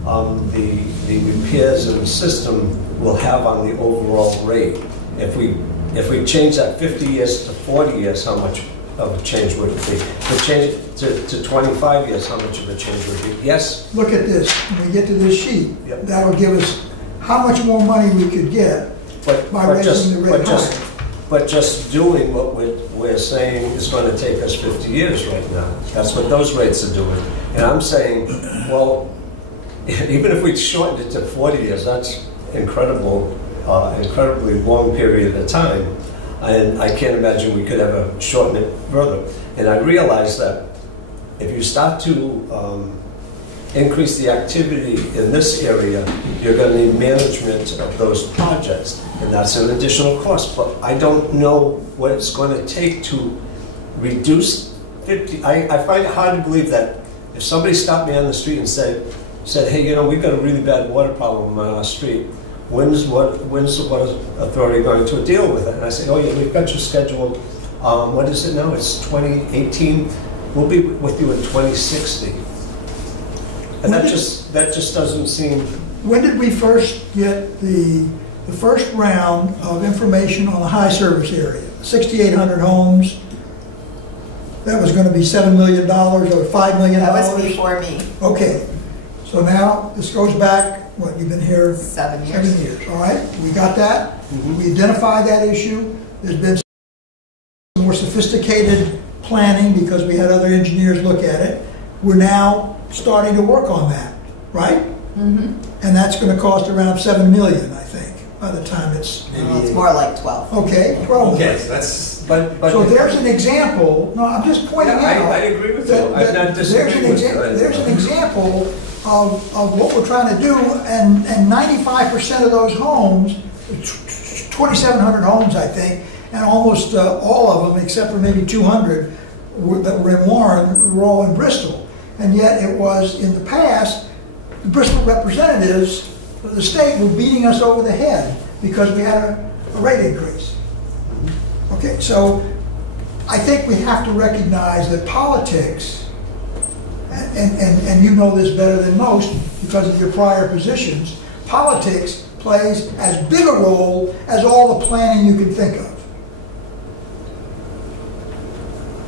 the repairs in the system will have on the overall rate. If we change that 50 years to 40 years, how much of a change would it be? If we change it to 25 years, how much of a change would it be? Yes? Look at this. When we get to this sheet, Yep. that'll give us how much more money we could get by raising the rate higher. But just doing what we're saying is going to take us 50 years right now. That's what those rates are doing. And I'm saying, well, even if we shortened it to 40 years, that's incredibly long period of time. And I can't imagine we could ever shorten it further. And I realize that if you start to increase the activity in this area, you're going to need management of those projects. And that's an additional cost. But I don't know what it's going to take to reduce 50. I find it hard to believe that if somebody stopped me on the street and said, hey, we've got a really bad water problem on our street. When's the water authority going to deal with it? And I say, oh yeah, we've got you scheduled. What is it now? It's 2018. We'll be with you in 2060. And that just doesn't seem. When did we first get the first round of information on the high service area? 6,800 homes. That was going to be $7 million or $5 million. That was before me. Okay, so now this goes back. What, you've been here? 7 years. 7 years, all right. We got that. We identified that issue. There's been some more sophisticated planning because we had other engineers look at it. We're now starting to work on that, right? And that's going to cost around $7 million, I think. by the time it's, It's more like 12. okay, 12 Okay, years. so that's, but. So there's an example, no, I'm just pointing out. Yeah, I agree with you. I'm not disagreeing with you. There's an example of what we're trying to do, and 95% of those homes, 2,700 homes, I think, and almost all of them, except for maybe 200 that were in Warren, were all in Bristol. And yet it was, in the past, the Bristol representatives of the state were beating us over the head because we had a rate increase. Okay, so I think we have to recognize that politics, and you know this better than most because of your prior positions, politics plays as big a role as all the planning you can think of.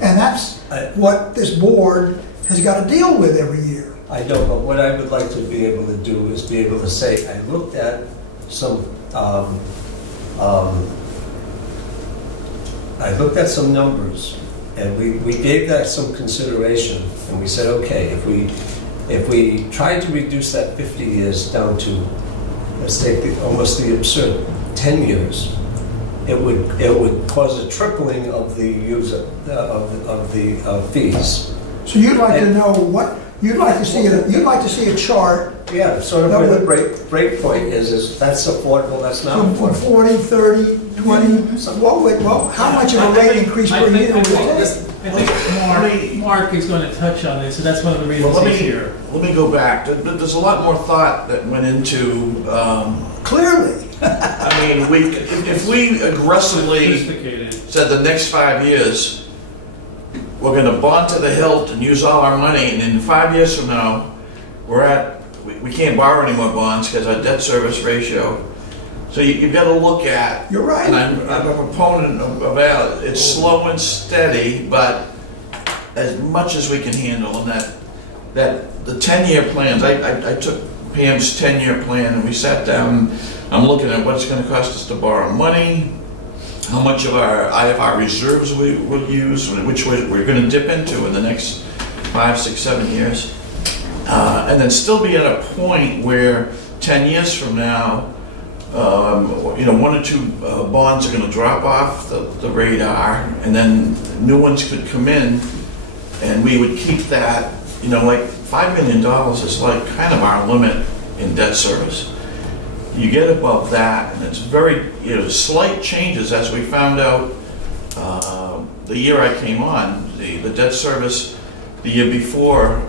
And that's what this board has got to deal with every year. I know, but what I would like to be able to do is be able to say, I looked at some, I looked at some numbers, and we gave that some consideration, and we said, okay, if we tried to reduce that 50 years down to, let's take almost the absurd 10 years, it would cause a tripling of the user of the fees. So you'd like to know what you'd like to see. You'd like to see a chart. Yeah, sort of where the break point is that's affordable, that's not from affordable. 40, 30, 20. How much of a rate increase per year would it take? I think Mark is going to touch on this, so that's one of the reasons he's here. Let me go back. There's a lot more thought that went into. Clearly. I mean, if we aggressively said the next 5 years, we're going to bond to the hilt and use all our money, and in 5 years from now, we can't borrow any more bonds because our debt service ratio. So you've got to look at. You're right. And I'm a proponent of that. It's slow and steady, but as much as we can handle. And that the 10-year plans. I took Pam's 10-year plan and we sat down. I'm looking at what it's going to cost us to borrow money, how much of our IFR reserves we will use, which we're going to dip into in the next 5, 6, 7 years, and then still be at a point where 10 years from now, one or two bonds are going to drop off the radar, and then new ones could come in, and we would keep that. Like $5 million is like kind of our limit in debt service. You get above that, and it's very slight changes, as we found out the year I came on. The debt service the year before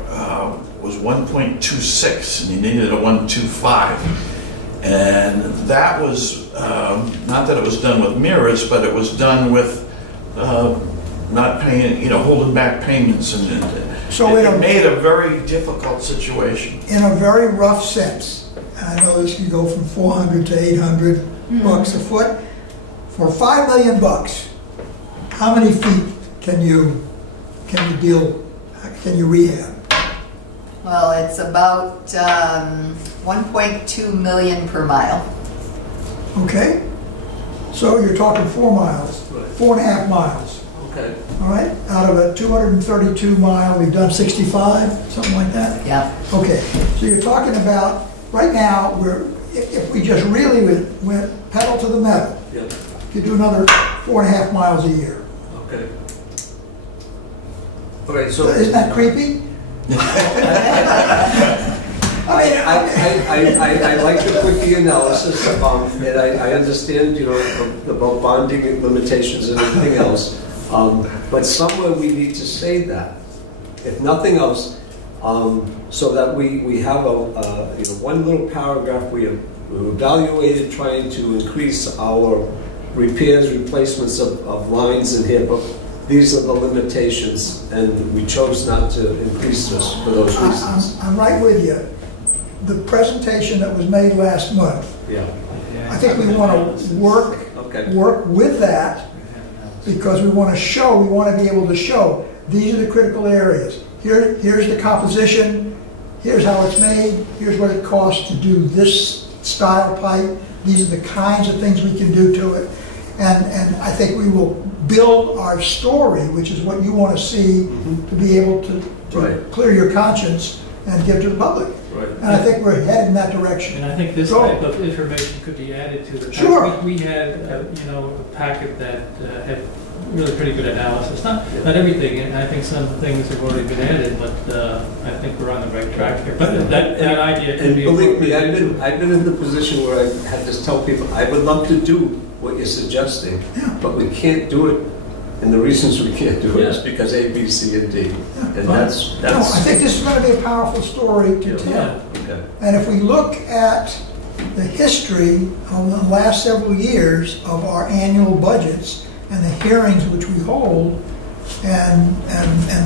was 1.26, and you needed a 1.25. And that was, not that it was done with mirrors, but it was done with not paying, holding back payments. And So it made a very difficult situation. In a very rough sense, I know this can go from 400 to 800 bucks a foot. For $5 million, how many feet can you rehab? Well, it's about 1.2 million per mile. Okay, so you're talking 4 miles, 4.5 miles. Okay. All right, out of a 232 mile, we've done 65, something like that. Yeah. Okay, so you're talking about right now. If we just really went pedal to the metal, Yep. you could do another 4.5 miles a year. Okay. Okay, so Isn't that creepy? I like to put the analysis, and I understand, about bonding limitations and everything else. But somewhere we need to say that, if nothing else, so that we have one little paragraph. We evaluated trying to increase our repairs, replacements of lines in here, but these are the limitations, and we chose not to increase this for those reasons. I'm right with you. The presentation that was made last month, Yeah. I think we want to work with that, because we want to be able to show these are the critical areas. Here's the composition, here's how it's made, here's what it costs to do this style pipe, these are the kinds of things we can do to it. And I think we will build our story, which is what you want to see, to be able to clear your conscience and give to the public. Right. And I think we're headed in that direction. And I think this Go. type of information could be added to the. Sure. We had, a packet that had really pretty good analysis, not everything, and I think some things have already been added, but I think we're on the right track here. But that idea could And be. believe me, I've been in the position where I had to tell people, I would love to do what you're suggesting, but we can't do it. And the reasons we can't do it is because A, B, C, and D. And that's. No, I think this is going to be a powerful story to tell. Yeah. Okay. And if we look at the history of the last several years of our annual budgets and the hearings which we hold and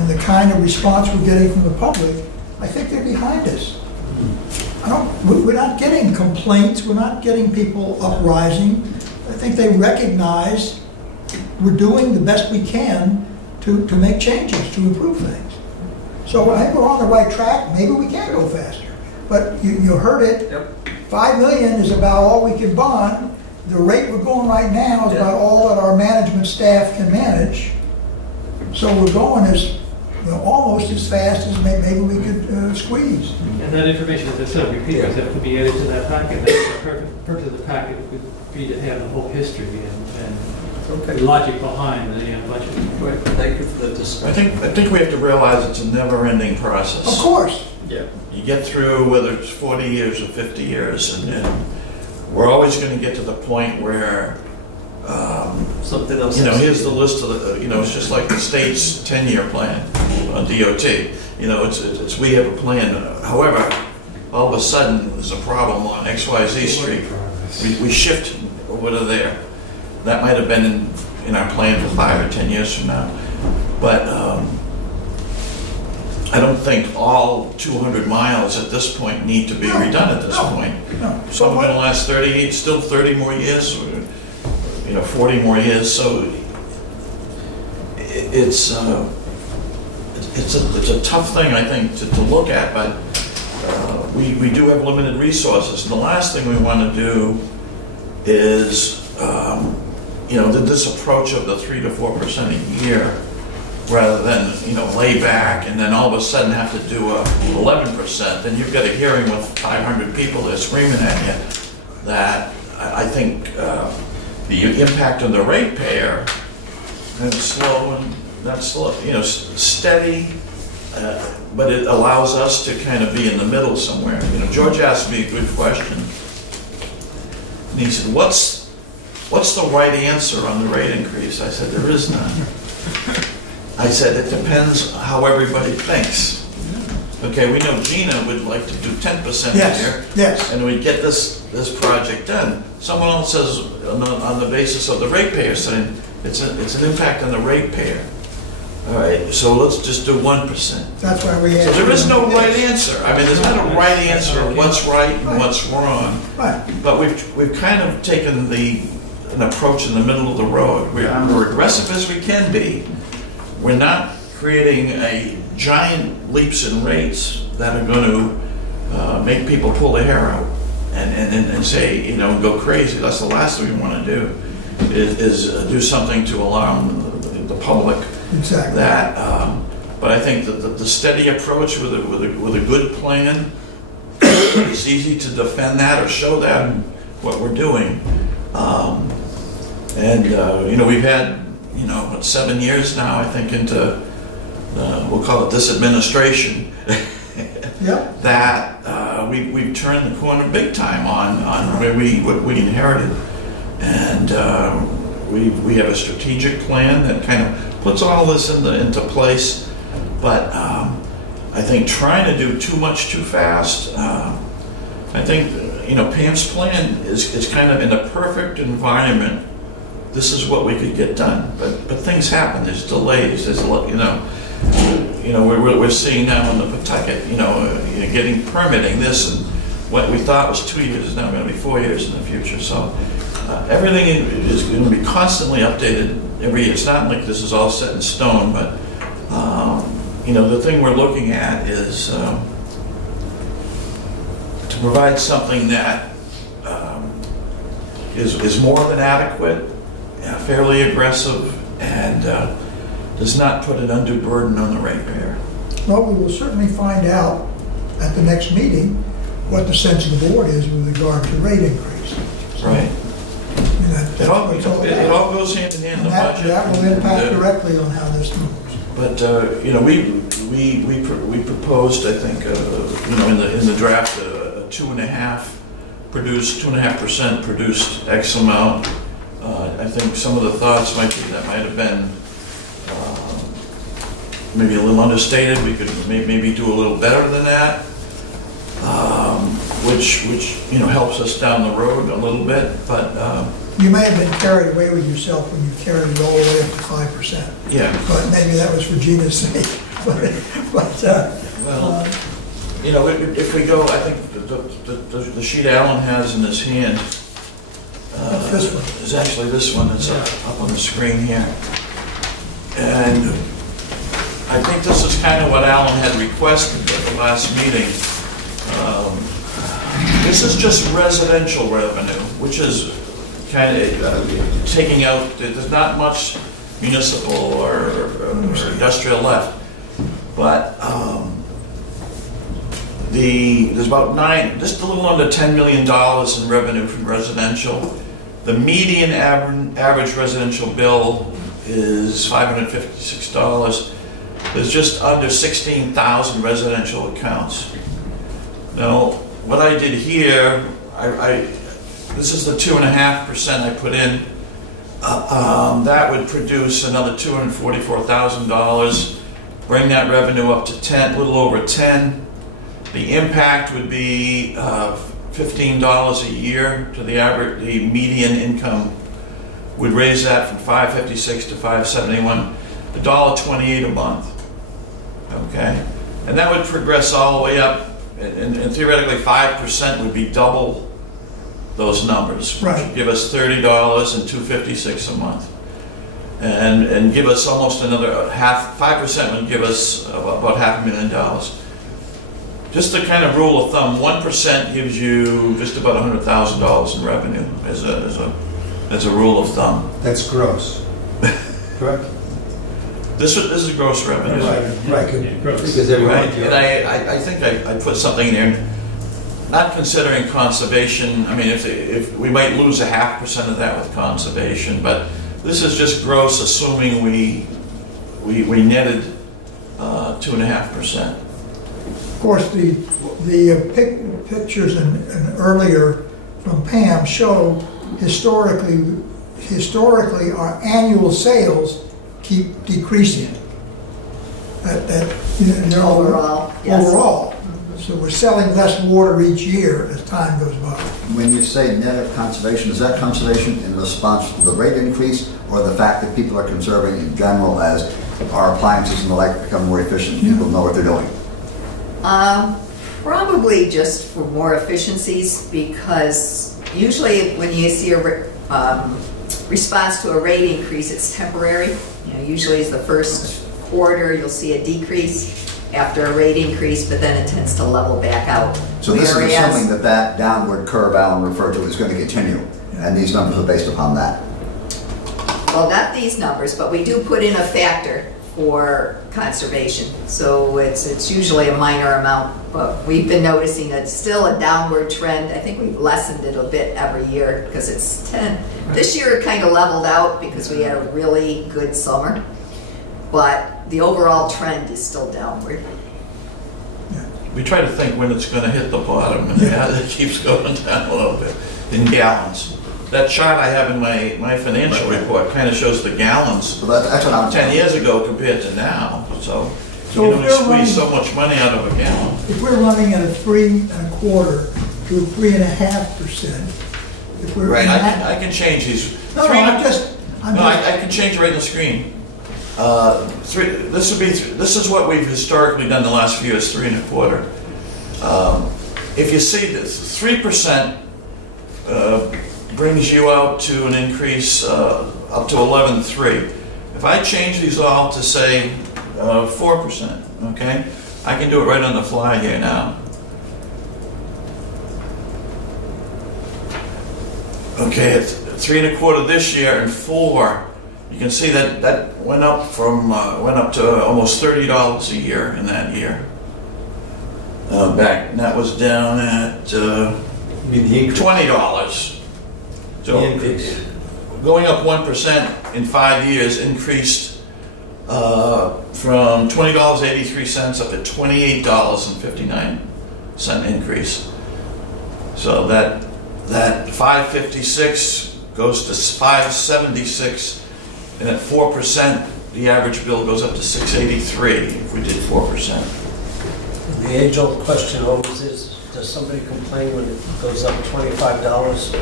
the kind of response we're getting from the public, I think they're behind us. We're not getting complaints, we're not getting people uprising. I think they recognize we're doing the best we can to make changes, to improve things. So I think we're on the right track. Maybe we can go faster. But you heard it. Yep. $5 million is about all we can bond. The rate we're going right now is about all that our management staff can manage. So we're going almost as fast as maybe we could squeeze. And that information, as I said, repeaters have to be added to that packet. That's the purpose of the packet would be to have the whole history and the logic behind the budget. Right. Thank you for the discussion. I think we have to realize it's a never-ending process. Of course. Yeah. You get through whether it's 40 years or 50 years, and we're always going to get to the point where, Something else. here's the list of the, it's just like the state's 10-year plan on DOT. It's we have a plan. However, all of a sudden there's a problem on XYZ Street. We shift over to there. That might have been in our plan for 5 or 10 years from now. But I don't think all 200 miles at this point need to be redone at this point. No. Some are going to last 30 more years, 40 more years. So it's a tough thing, I think, to look at. But we do have limited resources. And the last thing we want to do is this approach of the 3 to 4% a year, rather than lay back and then all of a sudden have to do a 11%. Then you've got a hearing with 500 people that are screaming at you. That I think the impact on the ratepayer is slow and not slow, steady, but it allows us to kind of be in the middle somewhere. George asked me a good question, and he said, What's the right answer on the rate increase? I said, there is none. I said, it depends how everybody thinks. Okay, we know Gina would like to do 10% a year. Yes. And we'd get this project done. Someone else says, on the basis of the ratepayer, saying it's an impact on the ratepayer. All right, so let's just do 1%. That's why we. So there is no right answer. I mean, there's not a right answer of what's right and what's wrong. Right. But we've kind of taken an approach in the middle of the road. We're aggressive as we can be. We're not creating a giant leaps in rates that are going to make people pull their hair out and say, go crazy. That's the last thing we want to do, is do something to alarm the public. Exactly. But I think that the steady approach with a good plan, it's easy to defend that or show that what we're doing. We've had 7 years now, I think, into we'll call it this administration. Yep. That we've turned the corner big time on what we inherited, and we have a strategic plan that kind of puts all this into place. But I think trying to do too much too fast. I think Pam's plan is kind of in a perfect environment. This is what we could get done, but things happen. There's delays. There's we're seeing now in the Pawtucket, getting permitting this, and what we thought was 2 years is now going to be 4 years in the future. So everything is going to be constantly updated every year. It's not like this is all set in stone, but the thing we're looking at is to provide something that is more than adequate, fairly aggressive, and does not put an undue burden on the ratepayer. Well, we will certainly find out at the next meeting what the sense of the board is with regard to rate increase. Right. And that- It all, that's what it's it about. all goes hand in hand, And the that, budget. that will impact and, directly on how this moves. But, you know, we proposed, I think, you know, in the draft, a 2.5% produced X amount. I think some of the thoughts might be, that might have been maybe a little understated. We could maybe do a little better than that, which, you know, helps us down the road a little bit, but, You may have been carried away with yourself when you carried it all the way up to 5%. yeah. But maybe that was for Gina's sake. But Well, you know, if we go, I think the sheet Alan has in his hand That's this one. is actually this one that's up on the screen here. And I think this is kind of what Alan had requested at the last meeting. This is just residential revenue, which is kind of taking out, there's not much municipal or industrial left. But there's about just a little under $10 million in revenue from residential. The median average residential bill is $556. There's just under 16,000 residential accounts. Now, what I did here, this is the 2.5% I put in. That would produce another $244,000, bring that revenue up to 10, a little over 10. The impact would be $15 a year to the average. The median income would raise that from $556 to $571, $1.28 a month. Okay, and that would progress all the way up, and theoretically 5% would be double those numbers, which Right. would give us $30 and $256 a month, and give us almost another 5% would give us about $500,000. Just a kind of rule of thumb, 1% gives you just about $100,000 in revenue as a rule of thumb. That's gross. Correct? This is gross revenue. Right. Because everyone. Right, and I think I put something in there, not considering conservation. I mean, if we might lose 0.5% of that with conservation, but this is just gross, assuming we netted 2.5%. Of course, the pictures and earlier from Pam show historically our annual sales keep decreasing. Overall, yes. Overall. So we're selling less water each year as time goes by. When you say net of conservation, is that conservation in response to the rate increase or the fact that people are conserving in general as our appliances and the like become more efficient, people know what they're doing? Probably just for more efficiencies, because usually when you see a response to a rate increase, it's temporary. You know, usually it's the first quarter you'll see a decrease after a rate increase, but then it tends to level back out. So this is assuming that downward curve Alan referred to is going to continue, and these numbers are based upon that. Well, not these numbers, but we do put in a factor for conservation. So it's usually a minor amount, but we've been noticing it's still a downward trend. I think we've lessened it a bit every year because it's 10. This year it kind of leveled out because we had a really good summer, but the overall trend is still downward. We try to think when it's going to hit the bottom, and it keeps going down a little bit in gallons. That chart I have in my financial report kind of shows the gallons So that's what I'm 10 years ago compared to now. So So you if don't we're running- squeeze so much money out of a gallon. If we're running at a 3.25 to 3.5%, if we're Right, in that- I can change these. No, Three and a- I'm No, just, I can change it right on the screen. This is what we've historically done the last few years, 3.25. If you see this, 3% brings you out to an increase up to 11.3. If I change these all to say 4%, okay, I can do it right on the fly here now. Okay, it's 3.25 this year and 4. You can see that went up from went up to almost $30 a year in that year. back, and that was down at $20. So going up 1% in 5 years increased from $20.83 up to $28.59 increase. So that 556 goes to 576, and at 4%, the average bill goes up to 683 if we did 4%. The age-old question always is, does somebody complain when it goes up $25?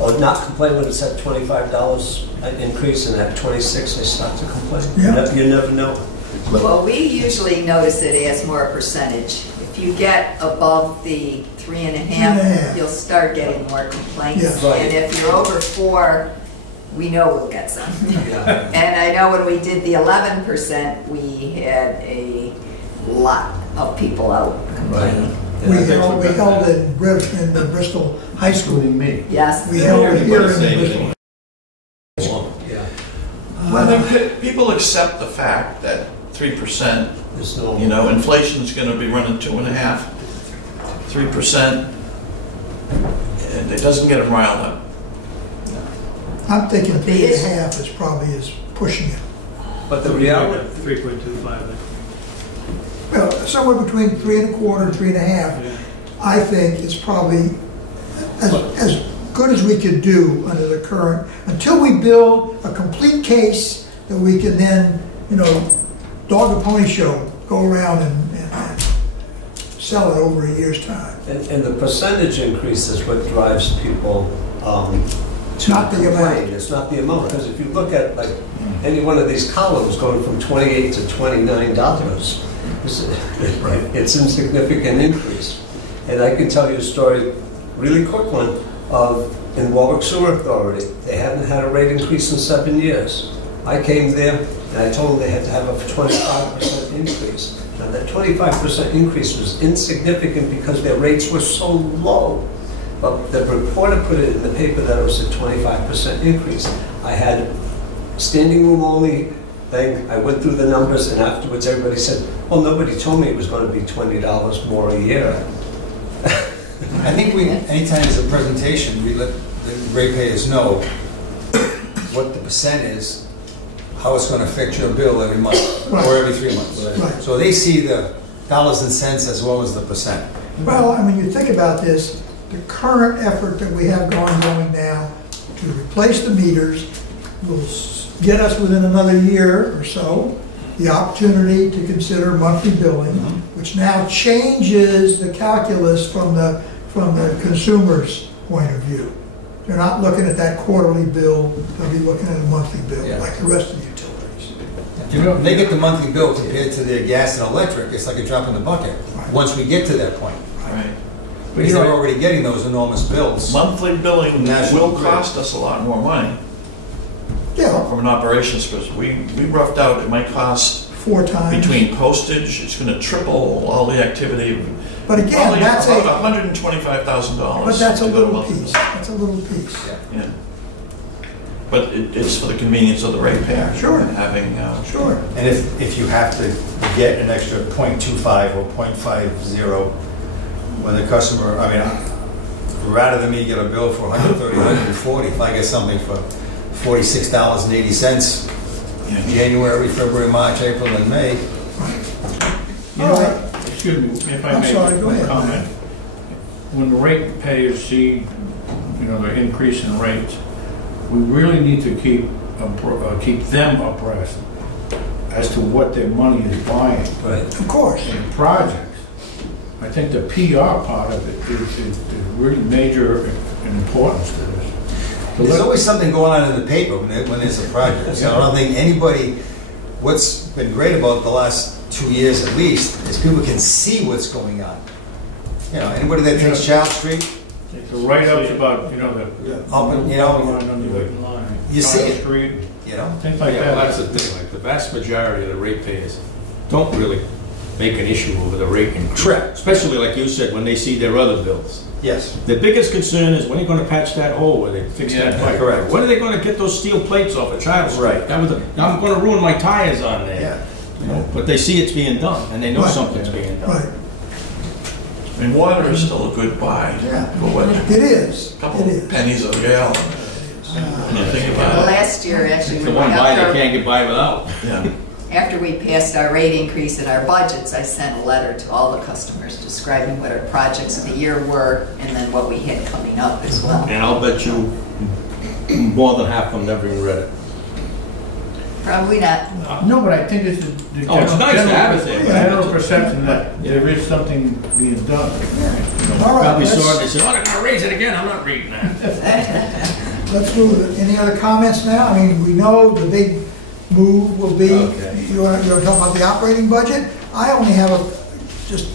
Or not complain when it's at $25 an increase, and at 26 they start to complain? Yeah. You never know. Well, we usually notice it as more a percentage. If you get above the 3.5, you'll start getting more complaints. Yeah. Right. And if you're over 4, we know we'll get some. Yeah. And I know when we did the 11%, we had a lot of people out complaining. We held it in the Bristol High School. Yes. We held it here in the Bristol. Yeah. I think people accept the fact that 3%, There's no, you know, inflation's going to be running 2.5%, 3%, and it doesn't get them riled up. I'm thinking 3.5 is probably pushing it. but the reality, 3.25. Well, somewhere between 3.25 and 3.5, I think is probably as good as we could do under the current, until we build a complete case that we can then, you know, dog and pony show, go around and sell it over a year's time. and the percentage increase is what drives people to Not the amount. complain. It's not the amount, because if you look at like any one of these columns going from $28 to $29, it's an insignificant increase. And I can tell you a story, really quick one, of in Warwick Sewer Authority. They haven't had a rate increase in 7 years. I came there and I told them they had to have a 25% increase. Now that 25% increase was insignificant because their rates were so low. But the reporter put it in the paper that it was a 25% increase. I had standing room only thing. I went through the numbers, and afterwards everybody said, well, nobody told me it was going to be $20 more a year. I think anytime there's a presentation, we let the ratepayers know what the percent is, how it's going to affect your bill every month or every 3 months. Right. So they see the dollars and cents as well as the percent. Well, I mean, you think about this, the current effort that we have going now to replace the meters will get us within another year or so the opportunity to consider monthly billing, which now changes the calculus from the consumer's point of view. They're not looking at that quarterly bill, they'll be looking at a monthly bill, like the rest of the utilities. You know, they get the monthly bill compared to their gas and electric, it's like a drop in the bucket, once we get to that point. Right. Because they're already getting those enormous bills. Monthly billing National will Grid. cost us a lot more money Yeah, from an operations perspective. We roughed out, it might cost 4 times. between postage, it's going to triple all the activity. But again, Probably that's about $125,000. but that's a to go to little monthly piece, bill. that's a little piece. Yeah. But it's for the convenience of the ratepayer. Sure. And having, Sure. And if you have to get an extra 0.25 or 0.50 when the customer, I mean, rather than me get a bill for $130, $140, if I get something for $46.80, January, February, March, April, and May. You know, excuse me, if I I'm may sorry, go ahead. comment. When the ratepayers see, you know, the increase in rates, we really need to keep them abreast as to what their money is buying. Right. Of course. In projects. I think the PR part of it is really major in importance to this. So There's always something going on in the paper when there's a project. So I don't think anybody, what's been great about the last 2 years at least, is people can see what's going on. You know, anybody that takes Charles Street, the write-ups about, you know, the up and, you know, you see it, Street, you know? things like Yeah, that. well, that's the thing, like the vast majority of the ratepayers don't really make an issue over the rate increase. Correct. Especially like you said, when they see their other bills. Yes. The biggest concern is when are you going to patch that hole where they fix that pipe? correct. When are they going to get those steel plates off of Charles Street? Right. Now I'm going to ruin my tires on there. Yeah. You know, but they see it's being done and they know Right. something's being done. Right. I mean, water is still a good buy. Yeah. For what, It is. a couple It is. pennies a gallon. When you think Well, about it. last year, actually, The one buy they can't get by without. Yeah. after we passed our rate increase in our budgets, I sent a letter to all the customers describing what our projects of the year were and then what we had coming up as well. And I'll bet you more than half of them never even read it. Probably not. No, but I think it's the Oh, it's nice to have it there, but- general perception that there is something being done. All right, Probably saw it, let's, they said, oh, they're gonna raise it again, I'm not reading that. let's move. Any other comments now? I mean, we know the big move will be, Okay. you want to talk about the operating budget? I only have just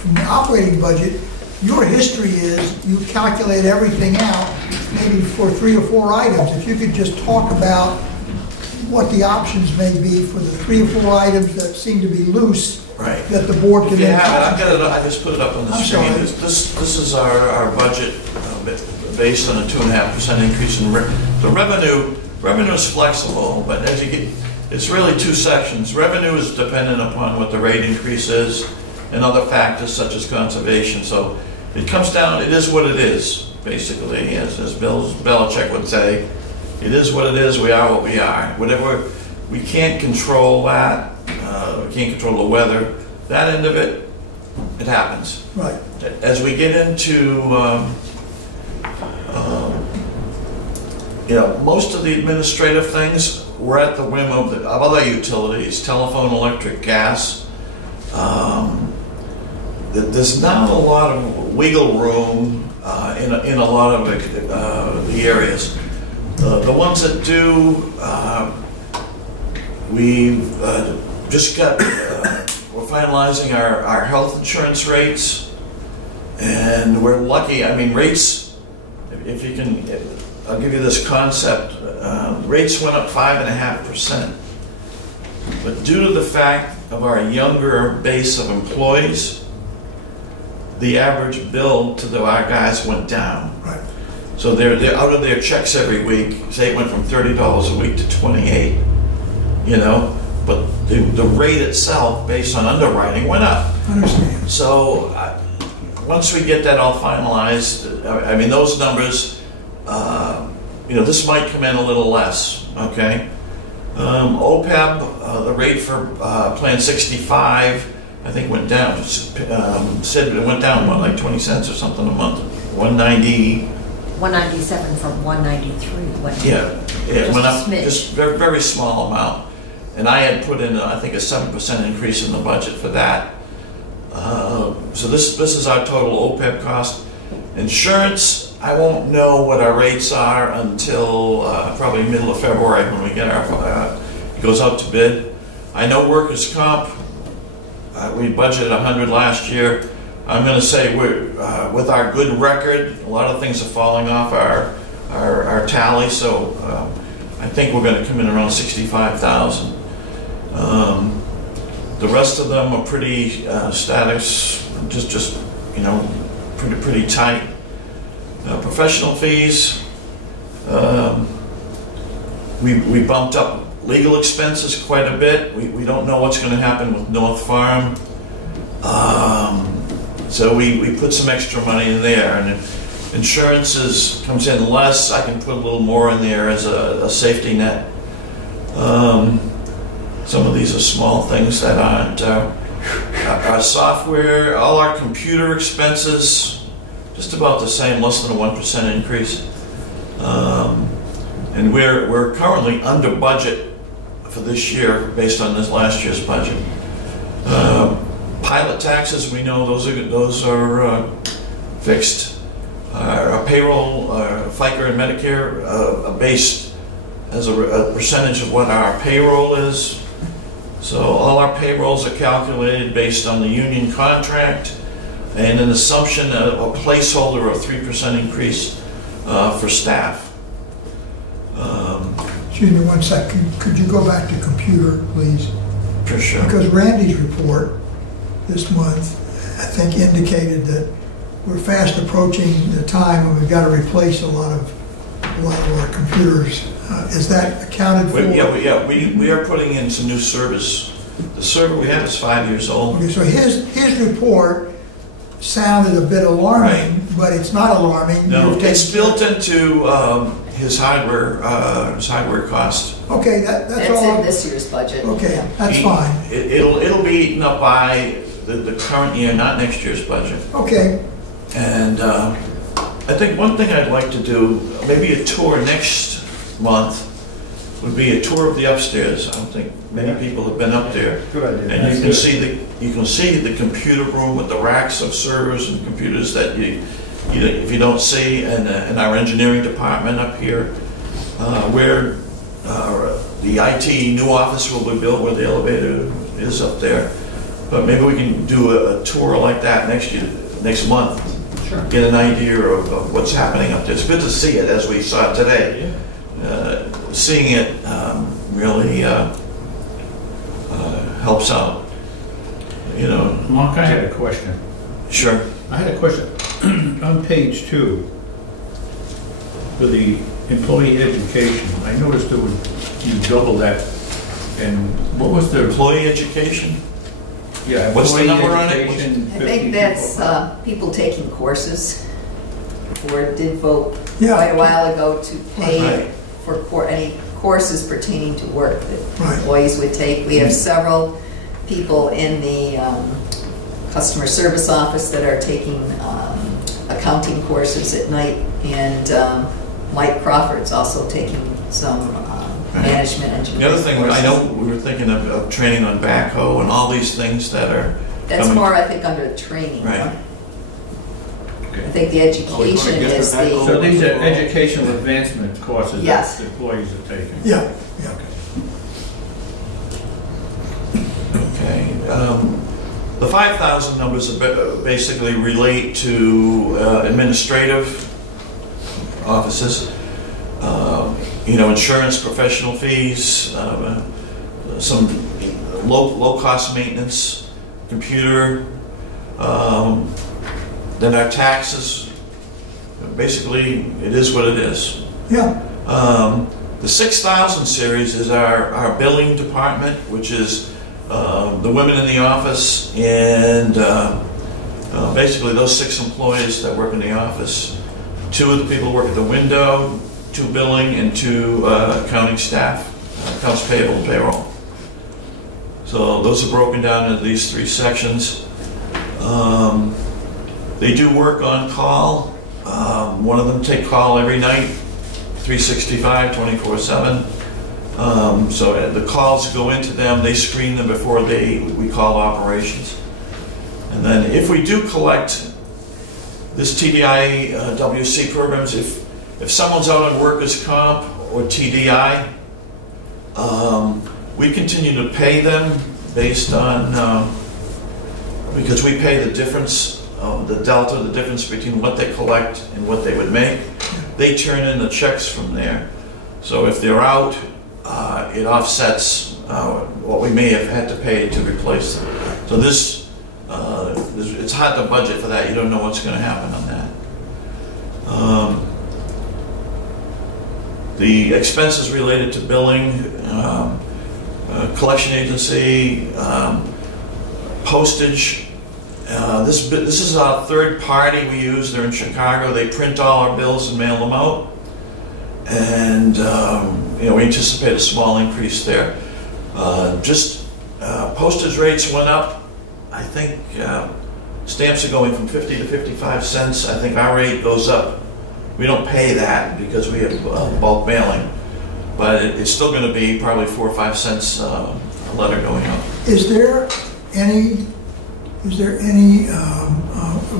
from the operating budget, your history is you calculate everything out, maybe for 3 or 4 items. If you could just talk about what the options may be for the 3 or 4 items that seem to be loose, Right. that the board can If you then... have it, I've got it, I just put it up on the I'm screen. sorry. This is our budget based on a 2.5% increase in the revenue. Revenue is flexible, but as you get, it's really 2 sections. Revenue is dependent upon what the rate increase is and other factors such as conservation. So it comes down, it is what it is, basically, as Bill Belichick would say. It is what it is, we are what we are. Whatever, we can't control that, we can't control the weather. That end of it, it happens. Right. As we get into, most of the administrative things, we're at the whim of other utilities, telephone, electric, gas. There's not a lot of wiggle room in a lot of the areas. The ones that do, we've just got, we're finalizing our health insurance rates, and we're lucky. I mean, rates, if you can, I'll give you this concept. Rates went up 5.5%, but due to the fact of our younger base of employees, the average bill to our guys went down. Right. So they're out of their checks every week. Say it went from $30 a week to $28, but the rate itself, based on underwriting, went up. I understand. So once we get that all finalized, I mean, those numbers, this might come in a little less, okay? OPEB, the rate for Plan 65, I think went down. Said it went down, what, like 20 cents or something a month? 190. 197 from 193. It went up smidge. just very, very small amount. And I had put in, I think, a 7% increase in the budget for that. So this is our total OPEB cost. Insurance, I won't know what our rates are until probably middle of February when we get our, it goes out to bid. I know workers' comp, we budgeted 100 last year. I'm going to say we're, with our good record, a lot of things are falling off our tally, so I think we're going to come in around 65,000. The rest of them are pretty status, just pretty tight. Professional fees, we bumped up legal expenses quite a bit. We don't know what's going to happen with North Farm. So we put some extra money in there, and insurance comes in less. I can put a little more in there as a safety net. Some of these are small things that aren't. Our software, all our computer expenses, just about the same, less than a 1% increase. And we're currently under budget for this year based on this last year's budget. Pilot taxes, we know those are fixed. Our payroll, FICA and Medicare are based as a percentage of what our payroll is. So all our payrolls are calculated based on the union contract and an assumption, a placeholder of 3% increase for staff. Excuse me one second. Could you go back to computer, please? For sure. Because Randy's report this month, I think, indicated that we're fast approaching the time when we've got to replace a lot of our computers. Is that accounted for? We are putting in some new service. The server we have is 5 years old. Okay, so his report sounded a bit alarming, but it's not alarming. No, You've it's taken- built into his hardware cost. Okay, that's That's all. in this year's budget. Okay, Yeah. that's fine. It'll be eaten up by the current year, not next year's budget. Okay, And I think one thing I'd like to do, maybe a tour next month, would be a tour of the upstairs. I don't think many people have been up there. Good idea. And you can see the computer room with the racks of servers and computers that if you don't see, and our engineering department up here, where the IT new office will be built, where the elevator is up there. But maybe we can do a tour like that next month. Sure. Get an idea of what's happening up there. It's good to see it as we saw it today. Seeing it really helps out. You know. Mark, I had a question. Sure. I had a question. On page 2, for the employee education, I noticed that you double that. And what was the Employee education? Yeah, What's the employee number on it? education, I think 50 that's people. people taking courses. The board did vote Yeah. quite a while ago to pay Right. for any courses pertaining to work that Right. employees would take. We have several people in the customer service office that are taking accounting courses at night, and Mike Crawford's also taking some management engineering The other thing, courses. I know we were thinking of training on backhoe and all these things that are That's coming. more, I think, under training. Right. I think the education is So the, these are educational advancement courses Yes. that employees are taking? yeah, yeah. Okay. The 5,000 numbers basically relate to administrative offices, insurance, professional fees, some low-cost maintenance, computer, then our taxes. Basically, it is what it is. Yeah, The 6,000 series is our billing department, which is the women in the office and basically those 6 employees that work in the office. 2 of the people work at the window, 2 billing, and 2 accounting staff, accounts payable and payroll. So those are broken down into these 3 sections. They do work on call. One of them take call every night, 365, 24/7. So the calls go into them, they screen them before we call operations. And then if we do collect this TDI WC programs, if someone's out on workers' comp or TDI, we continue to pay them based on, because we pay the difference, the delta, the difference between what they collect and what they would make. They turn in the checks from there. So if they're out, it offsets what we may have had to pay to replace them. So it's hard to budget for that. You don't know what's going to happen on that. The expenses related to billing, collection agency, postage. This is our third party we use. They're in Chicago. They print all our bills and mail them out. And we anticipate a small increase there. Postage rates went up. I think stamps are going from 50 to 55 cents. I think our rate goes up. We don't pay that because we have bulk mailing, but it's still going to be probably 4 or 5 cents a letter going out. is there any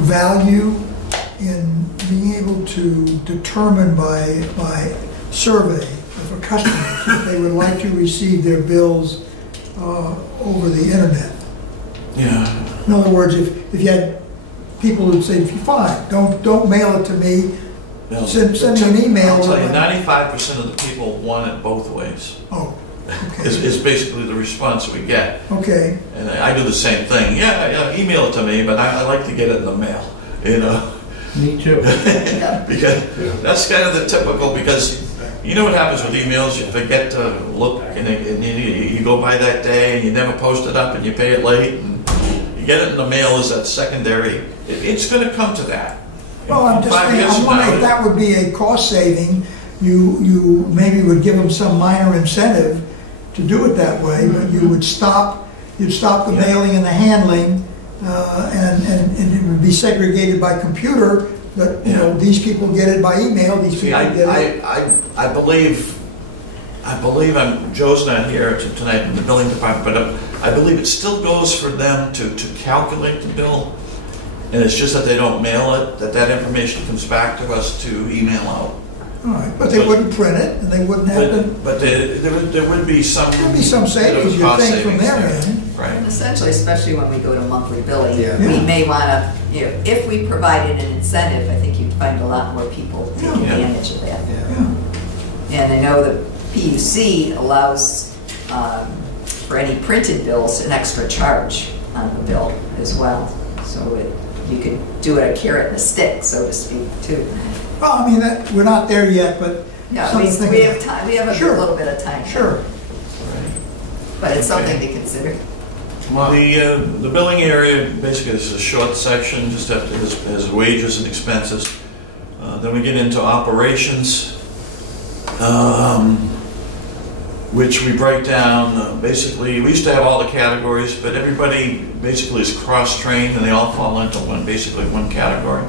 value in being able to determine by survey of a customer if they would like to receive their bills over the internet? Yeah. In other words, if you had people who'd say, fine, don't mail it to me, No. send me an email. I'll tell you, 95% of the people want it both ways. Oh, okay. Is basically the response we get. Okay, And I do the same thing. Yeah, email it to me, but I like to get it in the mail, Me too. because that's kind of the typical, because you know what happens with emails, you forget to look and you go by that day and you never post it up and you pay it late and you get it in the mail as that secondary. It's going to come to that. Well, I'm just 5 saying, years I'm from wondering now, if that would be a cost saving. You maybe would give them some minor incentive to do it that way, but you'd stop the mailing and the handling, and it would be segregated by computer, but, you know, these people get it by email, these See, people get it. I believe Joe's not here tonight in the billing department, but I believe it still goes for them to calculate the bill, and it's just that they don't mail it, that information comes back to us to email out. All right, but they wouldn't print it, and they wouldn't have to, But there would be some... there'd be some savings, you'd cost think, from savings their there. end. Right. And essentially, especially when we go to monthly billing, Yeah. we may want to, you know, if we provided an incentive, I think you'd find a lot more people taking Yeah. advantage of that. Yeah. And I know the PUC allows, for any printed bills, an extra charge on the bill as well. So you could do it a carrot and a stick, so to speak, too. Well, I mean, we're not there yet, but Yeah, something to think we about. have time, we have a Sure. little bit of time. Sure. But it's something to consider. The billing area basically is a short section, just after his wages and expenses. Then we get into operations, which we break down. Basically, we used to have all the categories, but everybody basically is cross-trained, and they all fall into one category.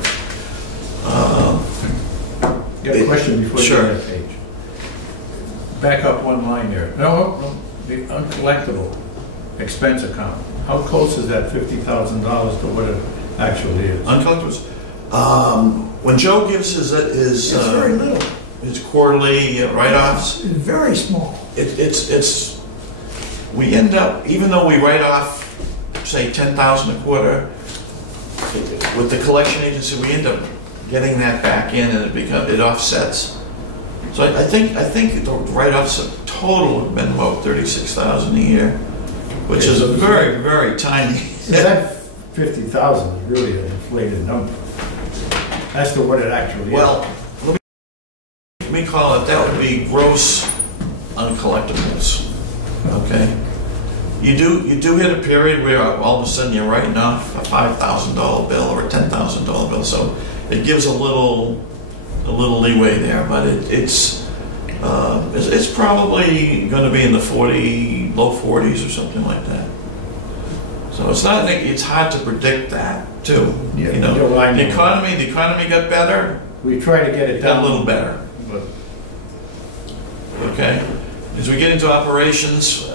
Got a question before you Sure. get that page. Back up one line there. No, the uncollectible expense account. How close is that $50,000 to what it actually is? Uncollectibles. When Joe gives his It's very little, his quarterly write-offs, it's very small. it's we end up, even though we write off, say, 10,000 a quarter, with the collection agency, we end up getting that back in, and it offsets. So I think the write-offs total have been about 36,000 a year, which is a very, very tiny. That 50,000 is really an inflated number as to what it actually is. Well, let me call it, that would be gross uncollectibles, okay? You do hit a period where all of a sudden you're writing off a $5,000 bill or a $10,000 bill, so it gives a little leeway there, but it's probably going to be in the low 40s or something like that. So it's hard to predict that too. Yeah, you know, the economy got better. We try to get it Got down a little better. But Okay. As we get into operations,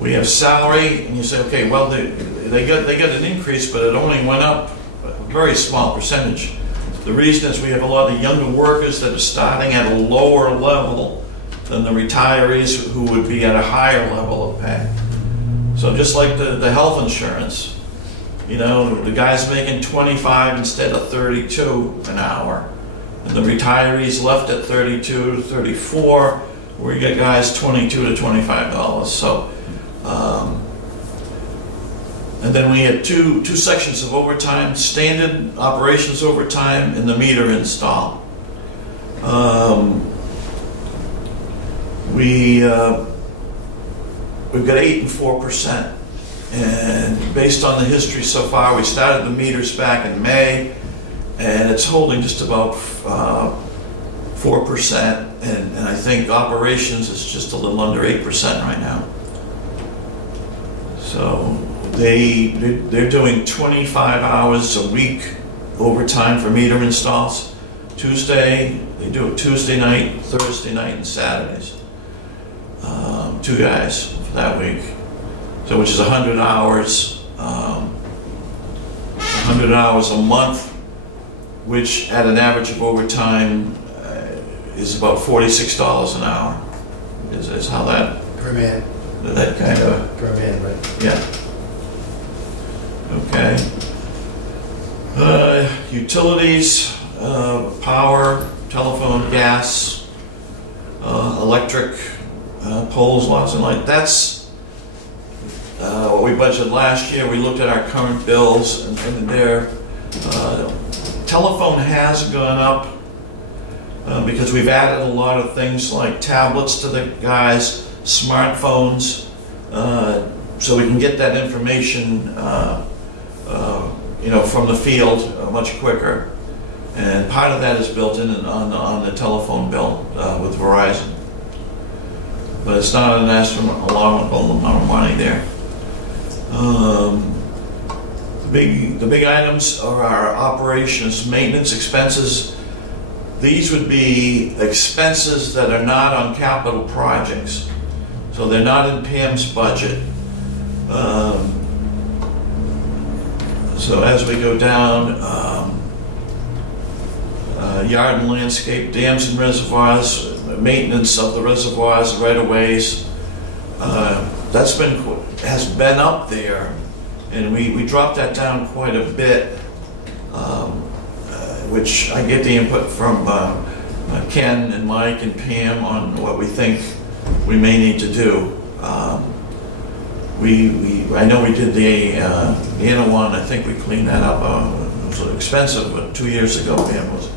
we have salary, and you say, okay, well they got an increase, but it only went up a very small percentage. The reason is we have a lot of younger workers that are starting at a lower level than the retirees who would be at a higher level of pay. So just like the health insurance, you know, the guy's making 25 instead of 32 an hour, and the retirees left at 32 to 34. We get guys $22 to $25. So, and then we had two sections of overtime: standard operations overtime and the meter install. We've got 8% and 4%, and based on the history so far, we started the meters back in May, and it's holding just about 4%, and I think operations is just a little under 8% right now. So they're doing 25 hours a week overtime for meter installs. Tuesday, they do it Tuesday night, Thursday night, and Saturdays. 2 guys for that week. So which is 100 hours, 100 hours a month, which at an average of overtime is about $46 an hour. Is how that Per man. That kind of Per man, right? yeah. Okay. Utilities, power, telephone, gas, electric, poles, lots and light. That's what we budgeted last year. We looked at our current bills, and their telephone has gone up because we've added a lot of things like tablets to the guys, smartphones, so we can get that information, from the field much quicker. And part of that is built in on the telephone bill with Verizon. But it's not an astronomical amount of money there. The big items are our operations, maintenance expenses. These would be expenses that are not on capital projects. So they're not in Pam's budget. So as we go down, yard and landscape, dams and reservoirs, maintenance of the reservoirs, right-of-ways, has been up there, and we dropped that down quite a bit, which I get the input from Ken and Mike and Pam on what we think we may need to do. I know we did the Anawan. I think we cleaned that up. It was expensive, but 2 years ago, Pam was.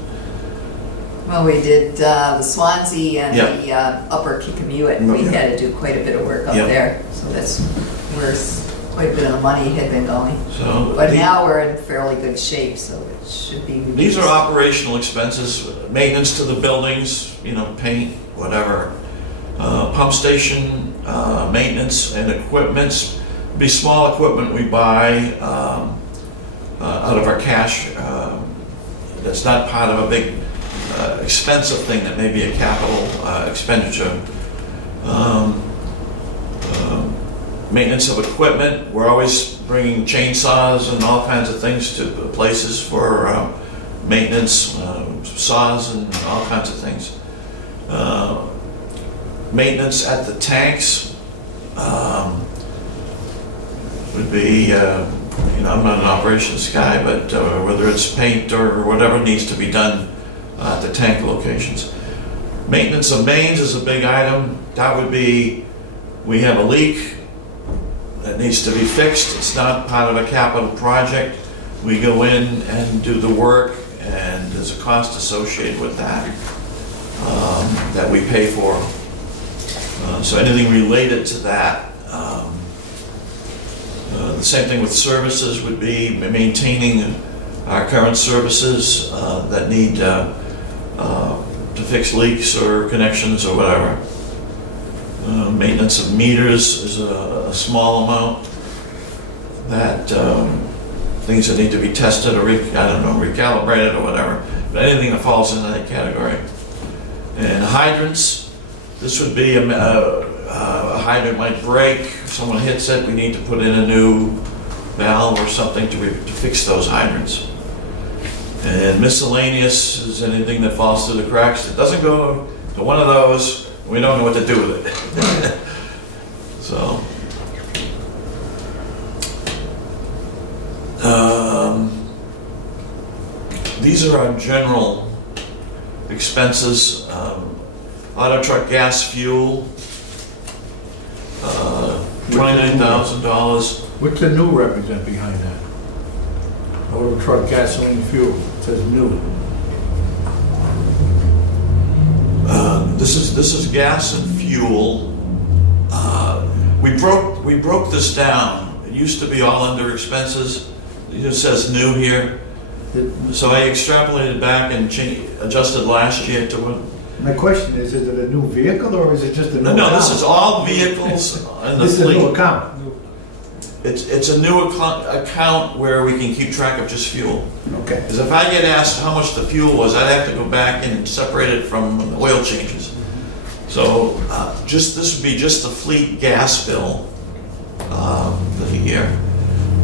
Well, we did the Swansea and the Upper Kikamuit. We had to do quite a bit of work up there. So that's where quite a bit of the money had been going. So, but now we're in fairly good shape, so it should be reduced. These are operational expenses, maintenance to the buildings, paint, whatever. Pump station maintenance and equipment. Be small equipment we buy out of our cash. That's not part of a big expensive thing that may be a capital expenditure. Maintenance of equipment. We're always bringing chainsaws and all kinds of things to places for maintenance, saws and all kinds of things. Maintenance at the tanks would be, I'm not an operations guy, but whether it's paint or whatever needs to be done at the tank locations. Maintenance of mains is a big item. That would be, we have a leak that needs to be fixed. It's not part of a capital project. We go in and do the work, and there's a cost associated with that that we pay for. So anything related to that. The same thing with services would be maintaining our current services that need to fix leaks or connections or whatever. Maintenance of meters is a small amount. That things that need to be tested or recalibrated or whatever. But anything that falls into that category. And hydrants. This would be a hydrant might break, someone hits it, we need to put in a new valve or something to fix those hydrants. And miscellaneous is anything that falls through the cracks. It doesn't go to one of those, we don't know what to do with it. So, these are our general expenses. Auto truck gas fuel, $29,000. What's the new represent behind that? Auto truck gasoline fuel, it says new. This is gas and fuel. We broke this down. It used to be all under expenses. It just says new here. So I extrapolated back and adjusted last year to what. My question is it a new vehicle or is it just a new account? No, this is all vehicles in the fleet. This is a new account? It's a new account where we can keep track of just fuel. Okay. Because if I get asked how much the fuel was, I'd have to go back and separate it from the oil changes. So this would be just the fleet gas bill for the year.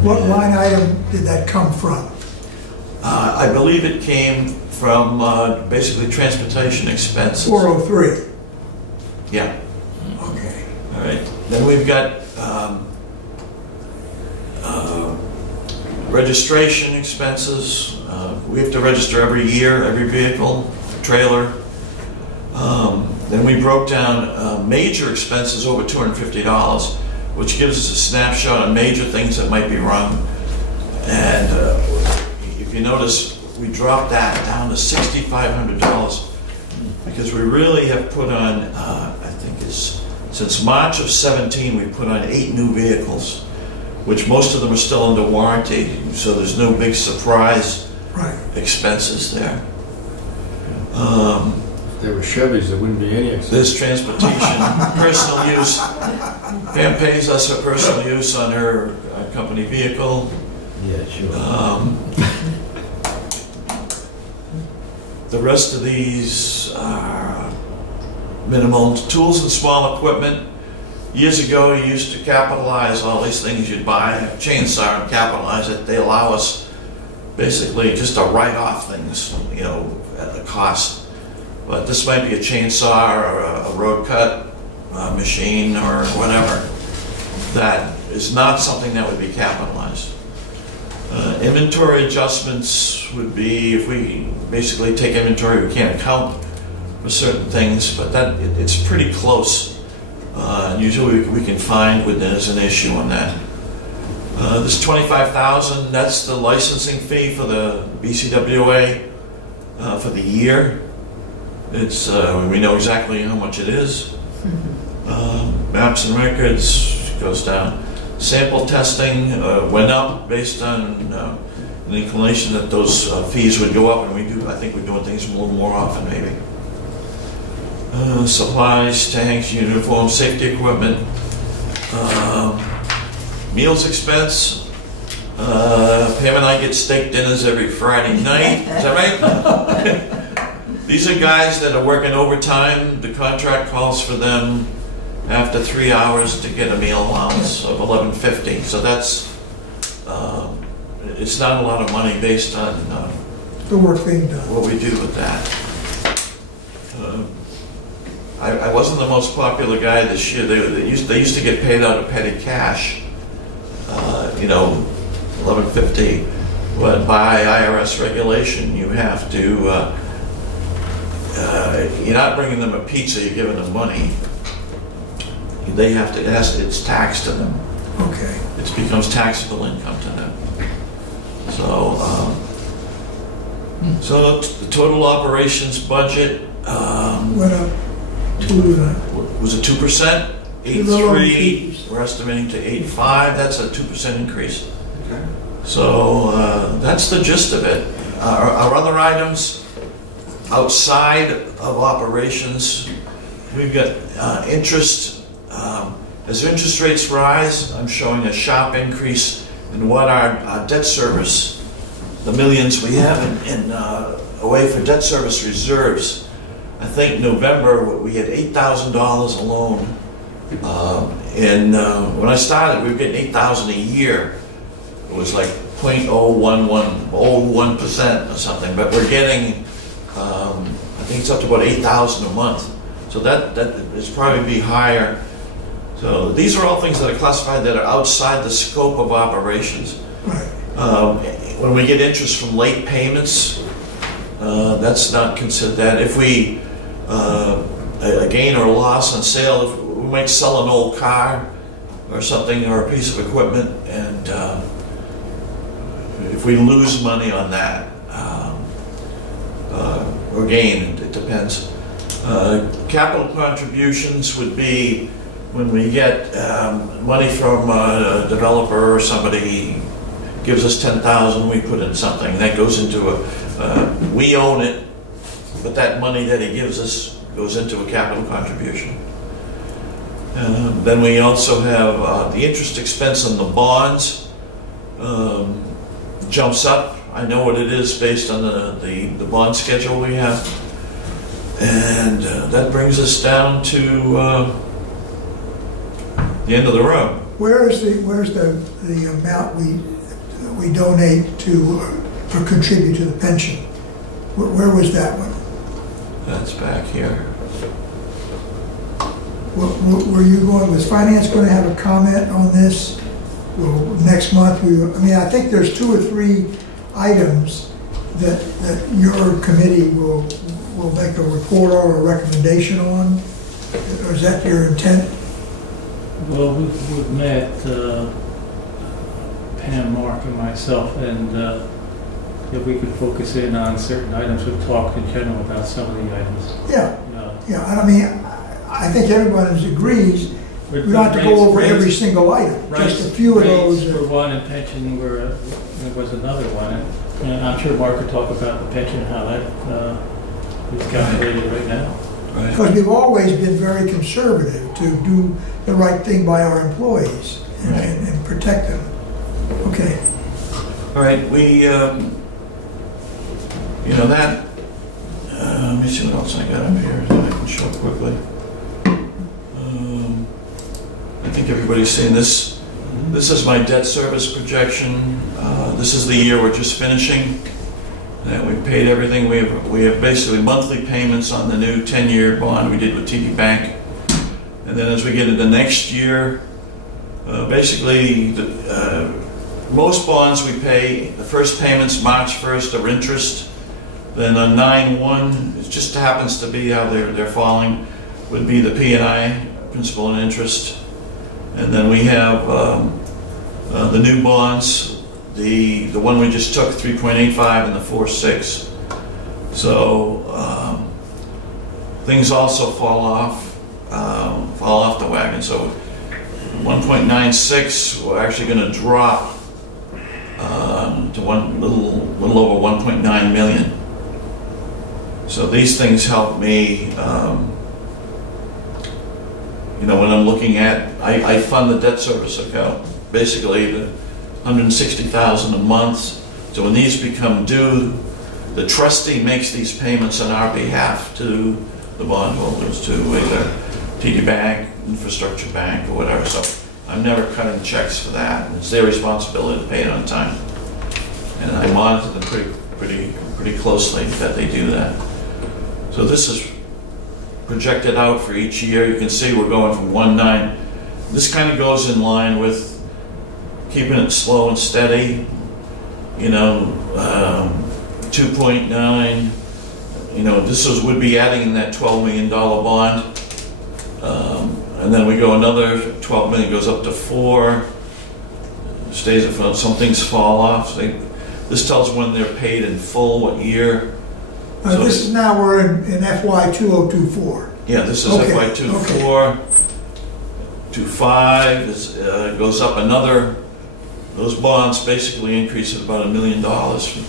What line item did that come from? I believe it came from basically transportation expenses. 403. Yeah. Okay. All right. Then we've got registration expenses. We have to register every year, every vehicle, trailer. Then we broke down major expenses over $250, which gives us a snapshot on major things that might be wrong. And if you notice, we dropped that down to $6,500 because we really have put on, I think it's Since March of 17, we put on 8 new vehicles, which most of them are still under warranty, so there's no big surprise expenses there. If they were Chevys, there wouldn't be any expense. There's transportation, personal use. Pam pays us for personal use on her company vehicle. Yeah, sure. The rest of these are minimal tools and small equipment. Years ago, you used to capitalize all these things. You'd buy a chainsaw and capitalize it. They allow us basically just to write off things, you know, at the cost. But this might be a chainsaw or a road cut machine or whatever. That is not something that would be capitalized. Inventory adjustments would be if we basically take inventory, we can't account for certain things, but it's pretty close. Usually we can find when there's an issue on that. This $25,000, that's the licensing fee for the BCWA for the year. It's we know exactly how much it is. Maps and records goes down. Sample testing went up based on an inclination that those fees would go up, and I think we're doing things a little more often maybe. Supplies, tanks, uniforms, safety equipment, meals expense. Pam and I get steak dinners every Friday night. Is that right? These are guys that are working overtime. The contract calls for them after 3 hours to get a meal allowance of $11.50. So that's it's not a lot of money based on The work being done. what we do with that. I wasn't the most popular guy this year. They used to get paid out of petty cash, you know, $11.50. But by IRS regulation, you have to. You're not bringing them a pizza. You're giving them money. They have to. It's taxed to them. Okay. It becomes taxable income to them. So, so the total operations budget. Went up Was it 2%? 8.3. We're estimating to 8.5. That's a 2% increase. Okay. So that's the gist of it. Our other items outside of operations, we've got interest. As interest rates rise, I'm showing a sharp increase in what our debt service, the millions we have in away for debt service reserves. I think November we had $8,000 alone. When I started, we were getting $8,000 a year. It was like 0.01% or something, but we're getting, I think it's up to about $8,000 a month. So that is probably be higher. So these are all things that are classified that are outside the scope of operations. Right. When we get interest from late payments, that's not considered that. If we a gain or a loss on sale, if we might sell an old car or something or a piece of equipment, and if we lose money on that or gain, it depends. Capital contributions would be when we get money from a developer or somebody gives us $10,000, we put in something that goes into we own it, but that money that he gives us goes into a capital contribution. Then we also have the interest expense on the bonds jumps up. I know what it is based on the bond schedule we have, and that brings us down to the end of the road. Where's the amount we donate to or contribute to the pension? Where was that one? That's back here. Were you going? Was finance going to have a comment on this? Well, next month I think there's 2 or 3 items that your committee will make a report or a recommendation on. Or is that your intent? Well, we've met Pam, Mark, and myself, and if we could focus in on certain items, we've talked in general about some of the items. Yeah. Yeah. I mean, I think everyone agrees, we With don't have to go rates- over every rates- single item, just a few of Rates those. were one and pension was another one. And I'm sure Mark could talk about the pension, how that is calculated right now. Because we've always been very conservative to do the right thing by our employees and protect them. Okay. All right, we, you know, that, let me see what else I got up here that I can show quickly. I think everybody's seen this. This is my debt service projection. This is the year we're just finishing. And we paid everything. We have basically monthly payments on the new 10-year bond we did with TD Bank. And then as we get into next year, basically, most bonds we pay, the first payments March 1st are interest. Then on 9/1, it just happens to be how they're falling, would be the P&I, principal and interest. And then we have the new bonds, the one we just took, 3.85 and the 4.6. So things also fall off the wagon. So 1.96, we're actually going to drop to little over 1.9 million. So these things help me. You know, when I'm looking at, I fund the debt service account, basically the 160,000 a month. So when these become due, the trustee makes these payments on our behalf to the bondholders, to either TD Bank, Infrastructure Bank, or whatever. So I'm never cutting checks for that. It's their responsibility to pay it on time, and I monitor them pretty closely that they do that. So this is projected out for each year. You can see we're going from 1.9. This kind of goes in line with keeping it slow and steady. You know, 2.9. You know, this would be adding in that $12 million bond, and then we go another 12 million, goes up to 4. Stays at 4. Some things fall off. This tells when they're paid in full, what year. So This is now, we're in FY 2024. Yeah, this is Okay, FY 24. 25 goes up another. Those bonds basically increase at about $1 million from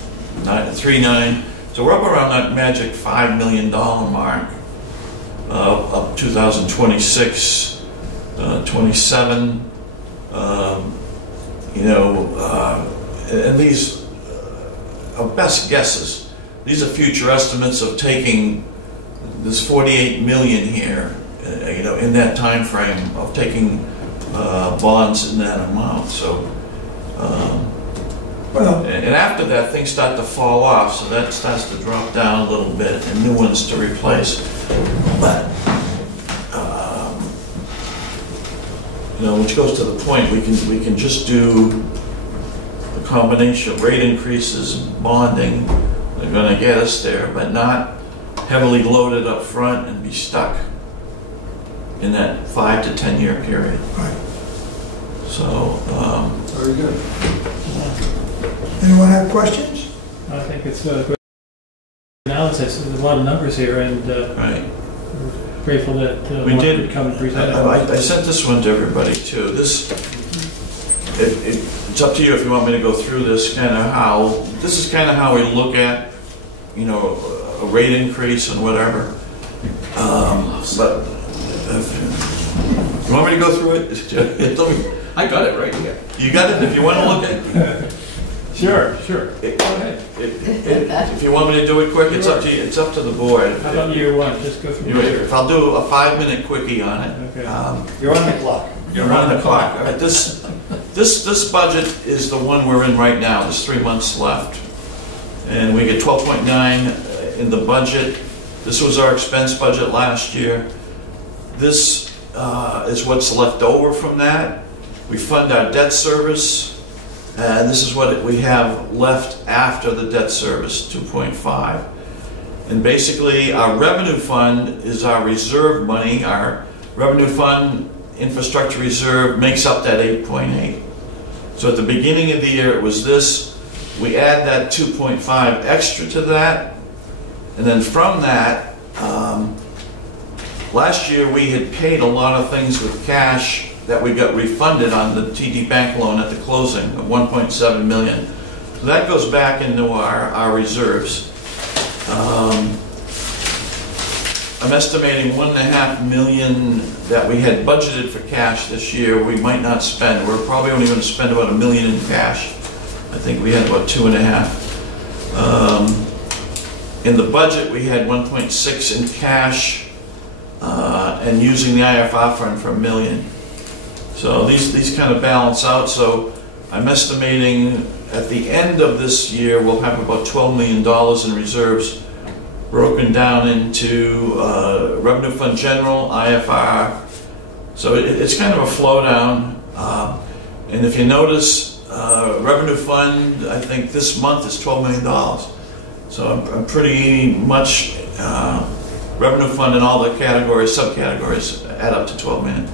3.9. So we're up around that magic $5 million mark. Up 2026, 27. You know, and these are best guesses. These are future estimates of taking this 48 million here, you know, in that time frame of taking bonds in that amount. So, and after that, things start to fall off. So that starts to drop down a little bit, and new ones to replace. But you know, which goes to the point, we can just do a combination of rate increases and bonding. They're going to get us there, but not heavily loaded up front and be stuck in that 5 to 10 year period. Right. So, Very good. Anyone have questions? I think it's a good analysis. There's a lot of numbers here, and right. we're grateful that We Mark did. could come and present. I sent this one to everybody too. It's up to you if you want me to go through this this is kind of how we look at, you know, a rate increase and whatever. But if you want me to go through it, I got it right here. You got it if you want to look at it. Sure. Go ahead. If you want me to do it quick, it's up to you. It's up to the board. How about year one? Just go through. If I'll do a 5-minute quickie on it. Okay. You're on the clock. You're on the clock. All right, this budget is the one we're in right now. There's 3 months left. And we get 12.9 in the budget. This was our expense budget last year. This is what's left over from that. We fund our debt service. And this is what we have left after the debt service, 2.5. And basically, our revenue fund is our reserve money. Our revenue fund infrastructure reserve makes up that 8.8. So at the beginning of the year, it was this. We add that 2.5 extra to that. And then from that, last year we had paid a lot of things with cash that we got refunded on the TD Bank loan at the closing of 1.7 million. So that goes back into our reserves. I'm estimating 1.5 million that we had budgeted for cash this year we might not spend. We're probably only going to spend about $1 million in cash. I think we had about 2.5. In the budget we had 1.6 in cash and using the IFR fund for $1 million. So these kind of balance out. So I'm estimating at the end of this year we'll have about $12 million in reserves, broken down into Revenue Fund General, IFR. So it's kind of a flow down. And if you notice, Revenue Fund, I think this month is $12 million. So I'm pretty much, Revenue Fund and all the categories, subcategories add up to 12 million.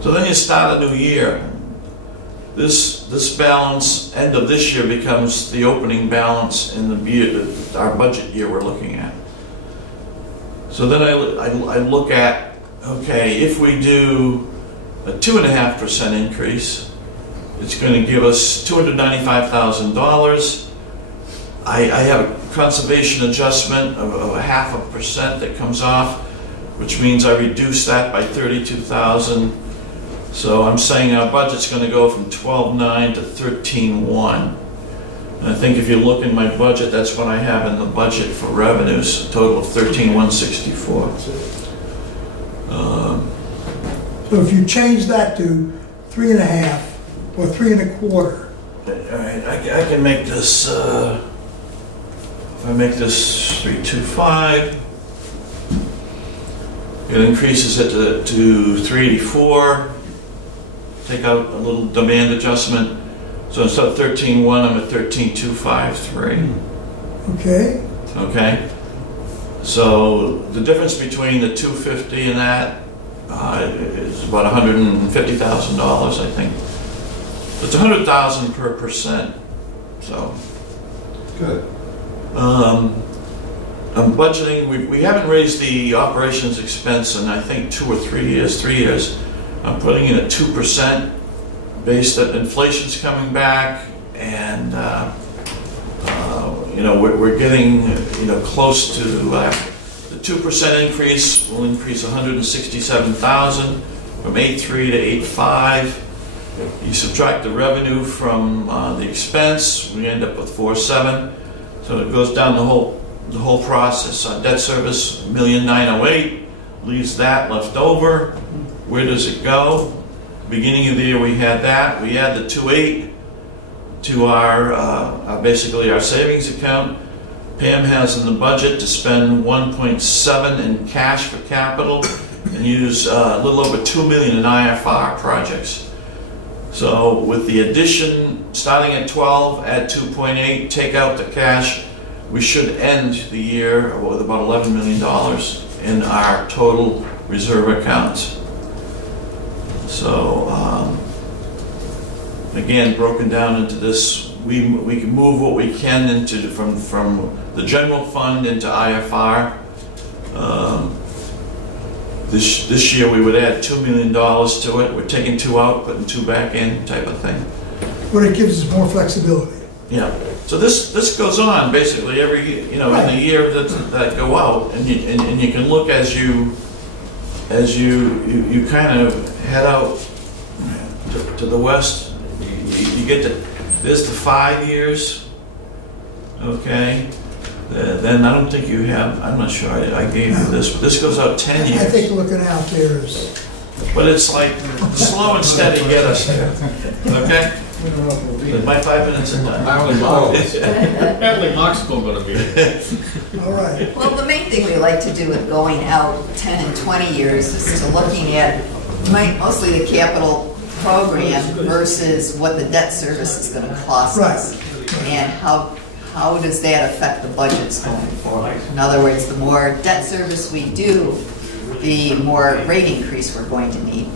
So then you start a new year. This balance, end of this year, becomes the opening balance in the year, our budget year we're looking at. So then I look at, okay, if we do a 2.5% increase, it's going to give us $295,000. I have a conservation adjustment of 0.5% that comes off, which means I reduce that by 32,000. So I'm saying our budget's going to go from 12.9 to 13.1. And I think if you look in my budget, that's what I have in the budget for revenues, a total of 13,164. So if you change that to 3.5 or 3.25. All right, I can make this, if I make this 325, it increases it to 384. Take out a little demand adjustment. So instead of 13.1, I'm at 13.253. Okay. Okay. So the difference between the 250 and that is about $150,000, I think. It's 100,000 per percent. So Good. I'm budgeting. We haven't raised the operations expense in I think 2 or 3 years. 3 years. I'm putting in at 2%, based that inflation's coming back, and you know, we're getting, you know, close to the 2% increase will increase 167,000 from 8.3 to 8.5. You subtract the revenue from the expense, we end up with 4.7. So it goes down the whole process. Debt service, $1,908,000, leaves that left over. Where does it go? Beginning of the year we had that. We add the 2.8 to our basically our savings account. Pam has in the budget to spend 1.7 in cash for capital and use a little over 2 million in IFR projects. So with the addition, starting at 12, add 2.8, take out the cash, we should end the year with about $11 million in our total reserve accounts. So again, broken down into this, we can move what we can into from the general fund into IFR. This year we would add $2 million to it. We're taking 2 out, putting 2 back in, type of thing. What it gives is more flexibility. Yeah. So this goes on basically every, you know, in the year that go out, and you can look as you kind of head out to the west. You get to, there's the 5 years. Okay. Then I don't think you have, I'm not sure I gave you this, but this goes out 10 years. I think looking out there is... But it's like slow and steady get us there. Okay? My 5 minutes is done. Apparently Mark's still going to be here. All right. Well, the main thing we like to do with going out 10 and 20 years is to looking at mostly the capital program versus what the debt service is going to cost us. And how does that affect the budgets going forward? In other words, the more debt service we do, the more rate increase we're going to need.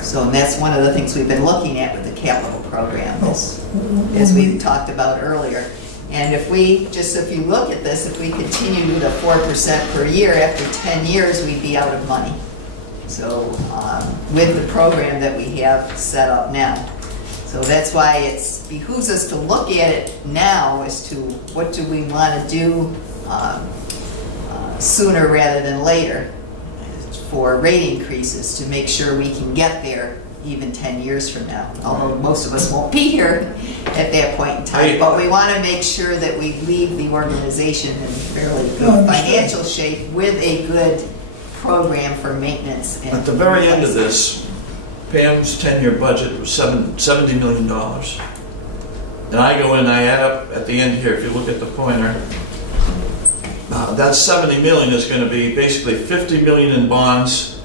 So that's one of the things we've been looking at with the capital program, as we talked about earlier. And if you look at this, if we continue to the 4% per year, after 10 years, we'd be out of money. So, with the program that we have set up now. So that's why it behooves us to look at it now as to what do we want to do sooner rather than later for rate increases to make sure we can get there even 10 years from now. Although most of us won't be here at that point in time, but we want to make sure that we leave the organization in fairly good financial shape with a good program for maintenance. And at the very end of this, Pam's 10-year budget was $70 million. And I go in, I add up at the end here, if you look at the pointer, that 70 million is going to be basically 50 million in bonds,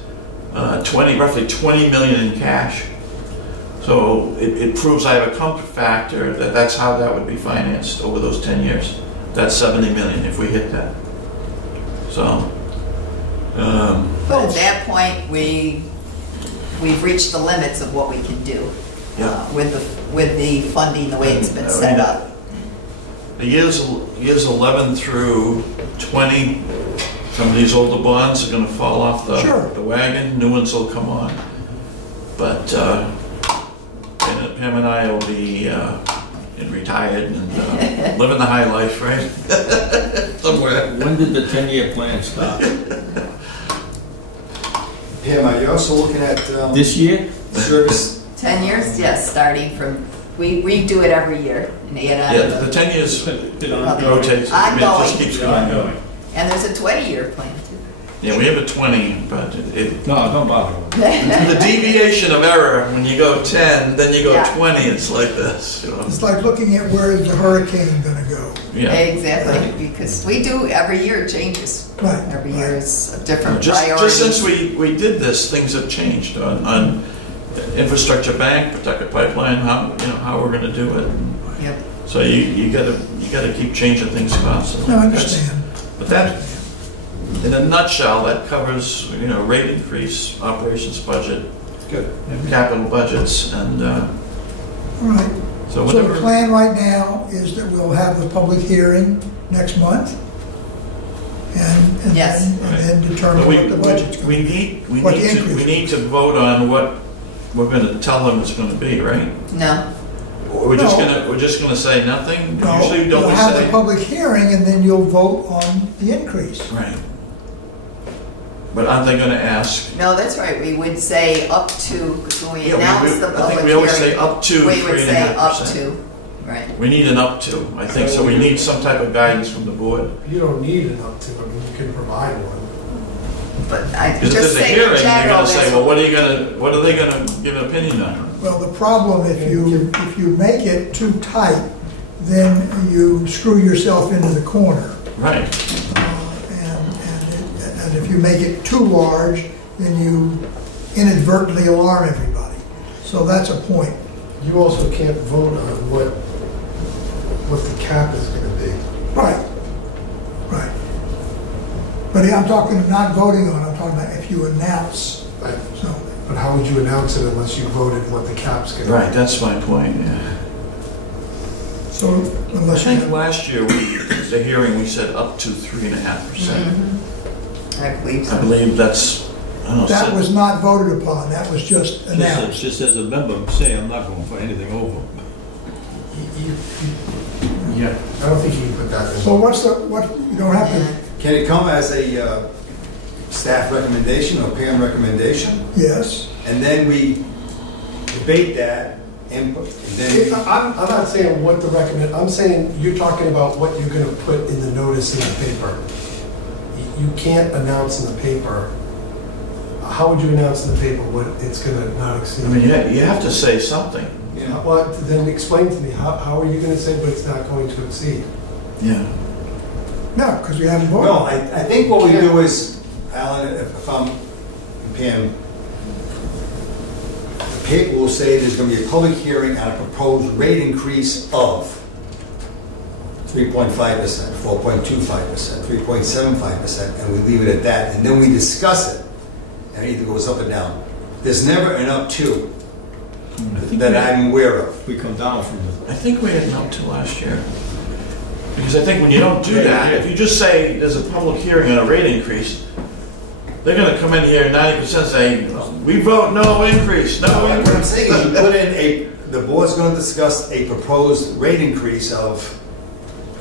roughly 20 million in cash. So it proves I have a comfort factor that that's how that would be financed over those 10 years. That's 70 million if we hit that. So. But at that point, we've reached the limits of what we can do with the funding the way it's been set up. The years 11 through 20, some of these older bonds are going to fall off the wagon. New ones will come on. But Pam and I will be retired and living the high life, right? Somewhere. When did the 10-year plan start? Pam, are you also looking at This year? service? 10 years, yes, starting from, we redo it every year and add on. Yeah, the 10 years rotates. I mean, it just keeps going. And there's a 20-year plan too. Yeah, we have a 20, but No, don't bother. the deviation of error, when you go 10, then you go 20, it's like this. You know? It's like looking at where is the hurricane going to go. Yeah. Exactly, because we do every year changes. Right. Every year is a different Just priority. since we did this, things have changed on infrastructure bank, protected pipeline, how we're going to do it. Yep. So you got to keep changing things constantly. No, I understand. But that, in a nutshell, that covers rate increase, operations budget, Good. capital budgets, and All right. so So whatever. the plan right now is that we'll have the public hearing next month, and Yes. then determine But what the budget's going to be. we What the increase we need to vote on what we're going to tell them it's going to be, right? No, We're just gonna say nothing. No, Usually, don't you'll we have say? the public hearing, and then you'll vote on the increase. Right. But aren't they going to ask? no, that's right. We would say up to, because when we Yeah, announce we- the I public think we always hearing, say up to we would say up 3.5%. to, right. We need an up to. I think so. We need some type of guidance from the board. You don't need an up to, I mean, you can provide one. But I Because if just there's a say in hearing, you're general, going to say, that's well, what are they going to give an opinion on? Well, the problem, if you make it too tight, then you screw yourself into the corner. Right. And if you make it too large, then you inadvertently alarm everybody. So that's a point. You also can't vote on what the cap is gonna be. Right. Right. But I'm talking, not voting on, I'm talking about if you announce. Right. So, But how would you announce it unless you voted what the cap's gonna be? Right. That's my point. Yeah. so I unless think you, last year the hearing we said up to 3.5%. I believe so. I believe that's. I don't know. that was not voted upon, that was just announced. Just as a member, say I'm not going for anything over. Yeah, I don't think you can put that in. So you don't have to, Can it come as a staff recommendation or Pam recommendation? yes. And then we debate that and then I'm not saying what to recommend, I'm saying you're talking about what you're gonna put in the notice in the paper. You can't announce in the paper, how would you announce in the paper what it's gonna not exceed? I mean, you have to say something. Well, then explain to me, how are you gonna say what it's not going to exceed? Yeah. No, because we haven't voted. No, I think what we do is, Alan, if I'm, Pam, the paper will say there's going to be a public hearing on a proposed rate increase of 3.5%, 4.25%, 3.75%, and we leave it at that, and then we discuss it, and it either goes up or down. There's never an up to that I'm aware of. We come down from the. I think we had an up to last year. Because I think when you don't do that, if you just say there's a public hearing on a rate increase, they're gonna come in here 90% saying, we vote no increase, no What I'm increase. saying is you put in the board's gonna discuss a proposed rate increase of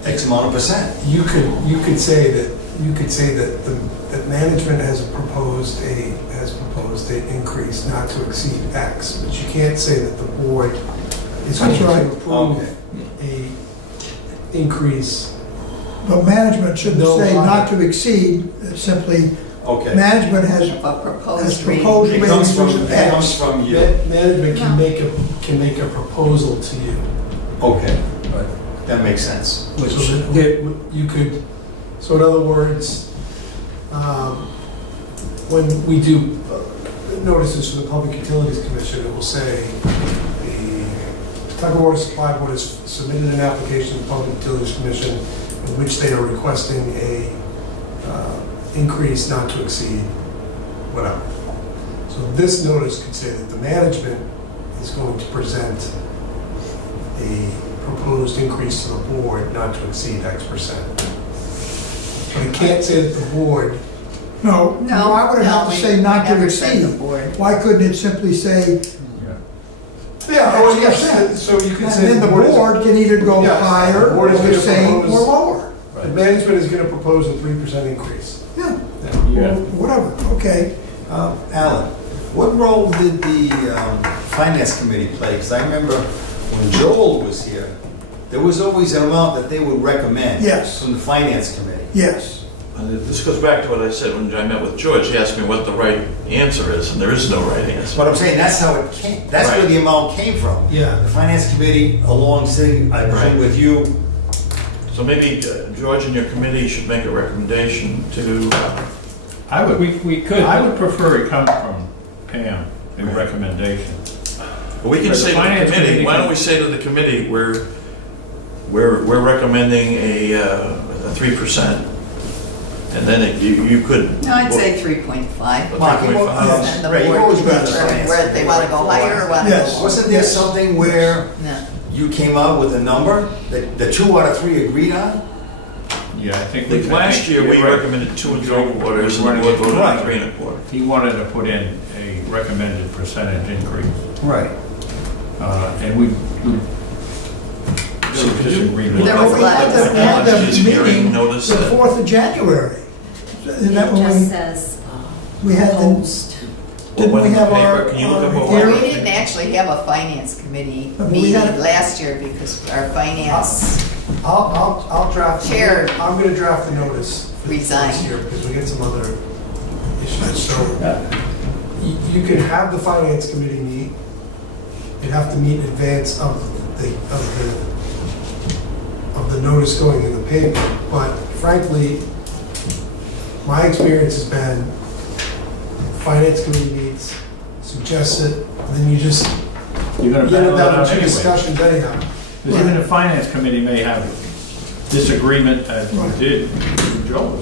X amount of percent. You could say that management has proposed an increase not to exceed X, but you can't say that the board is going to approve a increase. But management shouldn't No say higher. not to exceed, it's simply, Okay. management has A proposed rate. proposed It rate comes increase from, of it comes X. from you. Management can make a proposal to you. Okay, that makes sense. So that you could, so in other words, when we do notices from the Public Utilities Commission, it will say the Kentucky Water Supply Board has submitted an application to the Public Utilities Commission in which they are requesting a increase not to exceed whatever. So this notice could say that the management is going to present a proposed increase to the board not to exceed X%. But it can't say that the board, No, why would it have to we say not to never said the exceed? board. Why couldn't it simply say, yes, so you could and say then the board can either go Yes, higher the board or is gonna the same or propose- lower? the management is going to propose a 3% increase. Yeah, Yeah. whatever, okay. Alan, what role did the finance committee play? Because I remember when Joel was here, there was always an amount that they would recommend. Yes. From the finance committee. Yes. This goes back to what I said when I met with George. He asked me what the right answer is, and there is no right answer. But I'm saying that's how it came, that's where Right. the amount came from. Yeah. The finance committee, along sitting, I presume Right. with you. So maybe George and your committee should make a recommendation to, I would, We could. I would prefer it come from Pam, a recommendation. well, we can But the say to the finance committee, committee why don't can- we say to the committee, we're recommending a 3%. And then you could. No, I'd say 3.5. Mark, you- And the Ray, you've board always can been on the determine finance whether they want to go higher or want to go Yes. lower. Wasn't there something where No. you came out with a number that the 2 out of 3 agreed on? Yeah, I think. Like last year, we you're right. recommended 2 3/4, and the board voted on 3 1/4. He wanted to put in a recommended percentage increase, Right. and we disagreed with There that. was a lot of We had the His hearing meeting the notice that- 4th of January. Isn't that It when just we, says we had the, proposed. didn't we have our Can you look up what Well, hearing? we didn't actually have a finance committee But we meeting had- last year because our finance I'll draft. Chair. I'm going to draft the notice for Resign. this year because we get some other issues. So you can have the finance committee meet. You'd have to meet in advance of the notice going in the paper. But frankly, my experience has been finance committee meets, suggests it, and then you just You're gonna get it battle it down out to anyway. discussions anyhow. Because even the finance committee may have disagreement as we Right. did with Joel.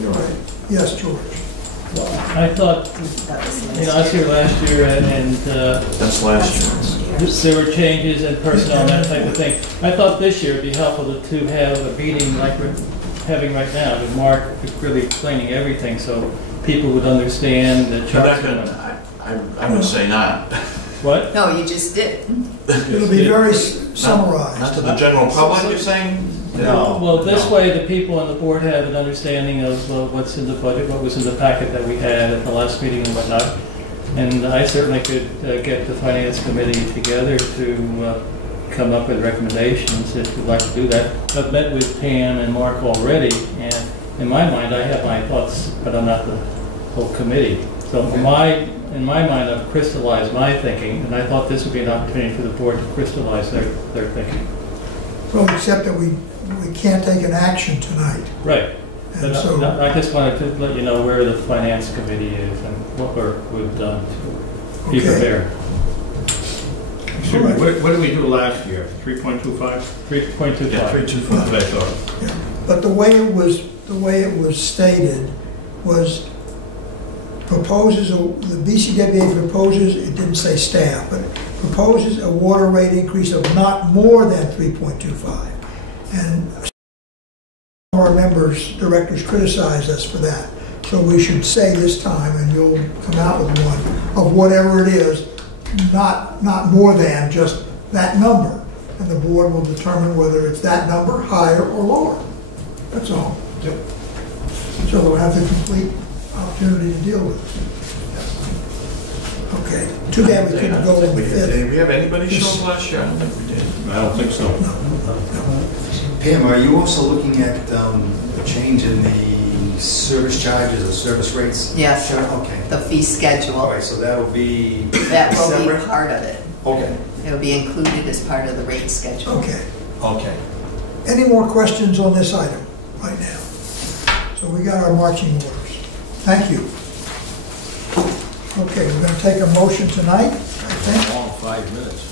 yes, George. I thought, I was here last year and That's last year. there were changes in personnel and that type of thing. I thought this year it'd be helpful to have a meeting like we're having right now, with Mark really explaining everything so people would understand the charts. I would say not. What? No, you just did. It'll be very summarized. Not to the general public, you're saying? No. Well, this way the people on the board have an understanding of what's in the budget, what was in the packet that we had at the last meeting and whatnot. And I certainly could get the finance committee together to come up with recommendations if you'd like to do that. I've met with Pam and Mark already, and in my mind, I have my thoughts, but I'm not the whole committee. So in my mind, I've crystallized my thinking, and I thought this would be an opportunity for the board to crystallize their thinking. Well, except that we can't take an action tonight. Right. And But so, I just wanted to let you know where the finance committee is and what we've done to be Okay. prepared. Excuse me, what did we do last year? 3.25? 3.25. Yeah, 325. That's all. yeah. But the way it was stated was proposes, the BCWA proposes, it didn't say staff, but proposes a water rate increase of not more than 3.25. And our members, directors criticized us for that. So we should say this time, and you'll come out with one, of whatever it is, not more than just that number. And the board will determine whether it's that number, higher or lower. That's all. Yep. So they'll have the complete opportunity to deal with it. Okay, too bad we couldn't go on the fifth. Did we have anybody show up last year? I don't think we did. I don't think so. Pam, are you also looking at a change in the service charges or service rates? Yes, Sure, okay. the fee All schedule, right, so that'll be that will be separate? part of it. Okay, It'll be included as part of the rate schedule. Okay. okay. Any more questions on this item right now? So we got our marching orders. Thank you. Okay, we're going to take a motion tonight, I think. All 5 minutes.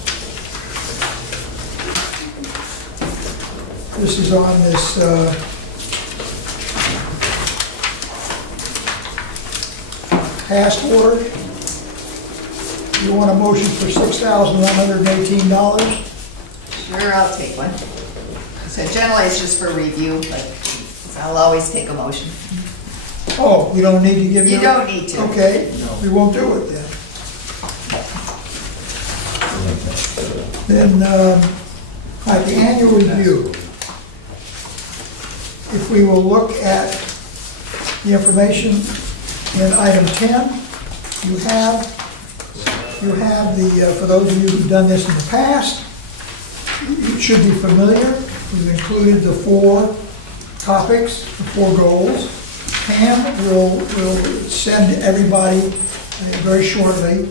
This is on this past order. You want a motion for $6,118? Sure, I'll take one. So generally, it's just for review, but I'll always take a motion. Oh, we don't need to give you? You don't need to. Okay, we won't do it then. Then, at the annual review, if we will look at the information in item 10, you have the, for those of you who've done this in the past, you should be familiar. We've included the 4 topics, the 4 goals. Pam will send everybody very shortly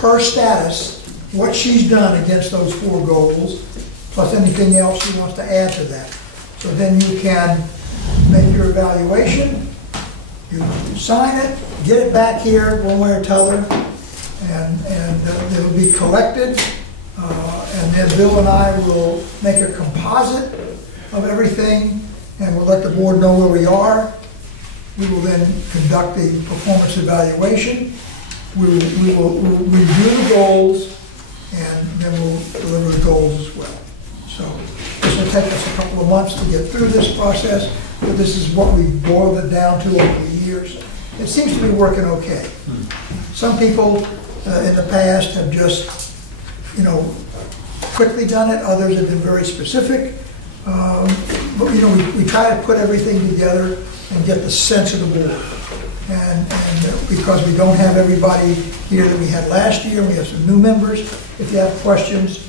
her status, what she's done against those 4 goals, plus anything else she wants to add to that. So then you can make your evaluation, you sign it, get it back here one way or t'other, and it'll be collected, and then Bill and I will make a composite of everything, and we'll let the board know where we are. We will then conduct the performance evaluation. We will review the goals, and then we'll deliver the goals as well. So this will take us a couple of months to get through this process, but this is what we've boiled it down to over the years. It seems to be working okay. Some people in the past have just, quickly done it. Others have been very specific. But, we try to put everything together and get the sense of the board. And because we don't have everybody here that we had last year, we have some new members. If you have questions,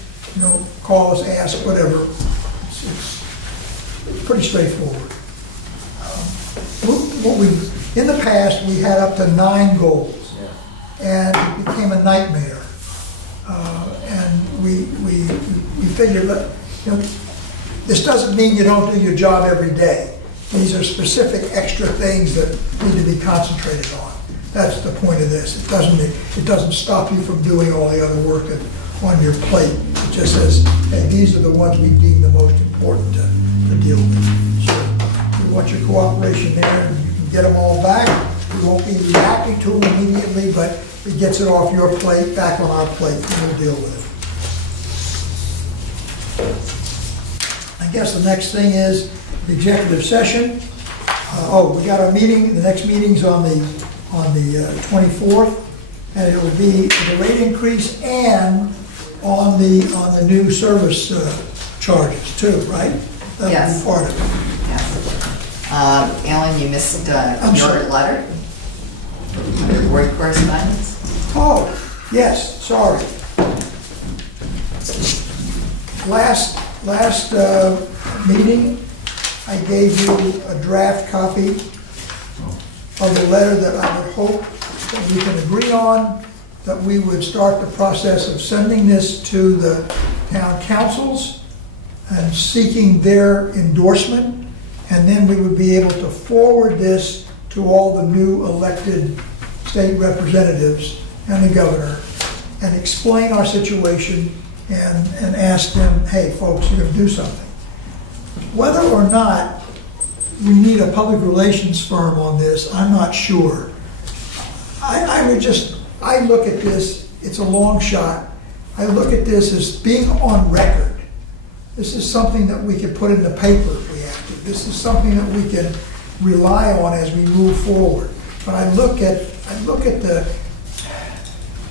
call us, ask, whatever. It's pretty straightforward. In the past, we had up to 9 goals, and it became a nightmare. And we figured, this doesn't mean you don't do your job every day. These are specific extra things that need to be concentrated on. That's the point of this. It doesn't stop you from doing all the other work on your plate. It just says, hey, these are the ones we deem the most important to deal with. So we want your cooperation there, and you can get them all back. We won't be reacting to them immediately, but it gets it off your plate, back on our plate, and we'll deal with it. I guess the next thing is the executive session. We got our meeting. The next meeting's on the 24th, and it will be the rate increase and on the new service charges too, right? That'll Yes. be part of it. Yes. Alan, you missed I'm your sorry. letter, under board correspondence. Oh, yes, sorry. Last meeting, I gave you a draft copy of the letter that I would hope that we can agree on, that we would start the process of sending this to the town councils and seeking their endorsement, and then we would be able to forward this to all the new elected state representatives and the governor and explain our situation and ask them, hey, folks, you're going to do something. Whether or not we need a public relations firm on this, I'm not sure. I look at this, it's a long shot. I look at this as being on record. This is something that we can put in the paper if we have to. This is something that we can rely on as we move forward. but I look at the,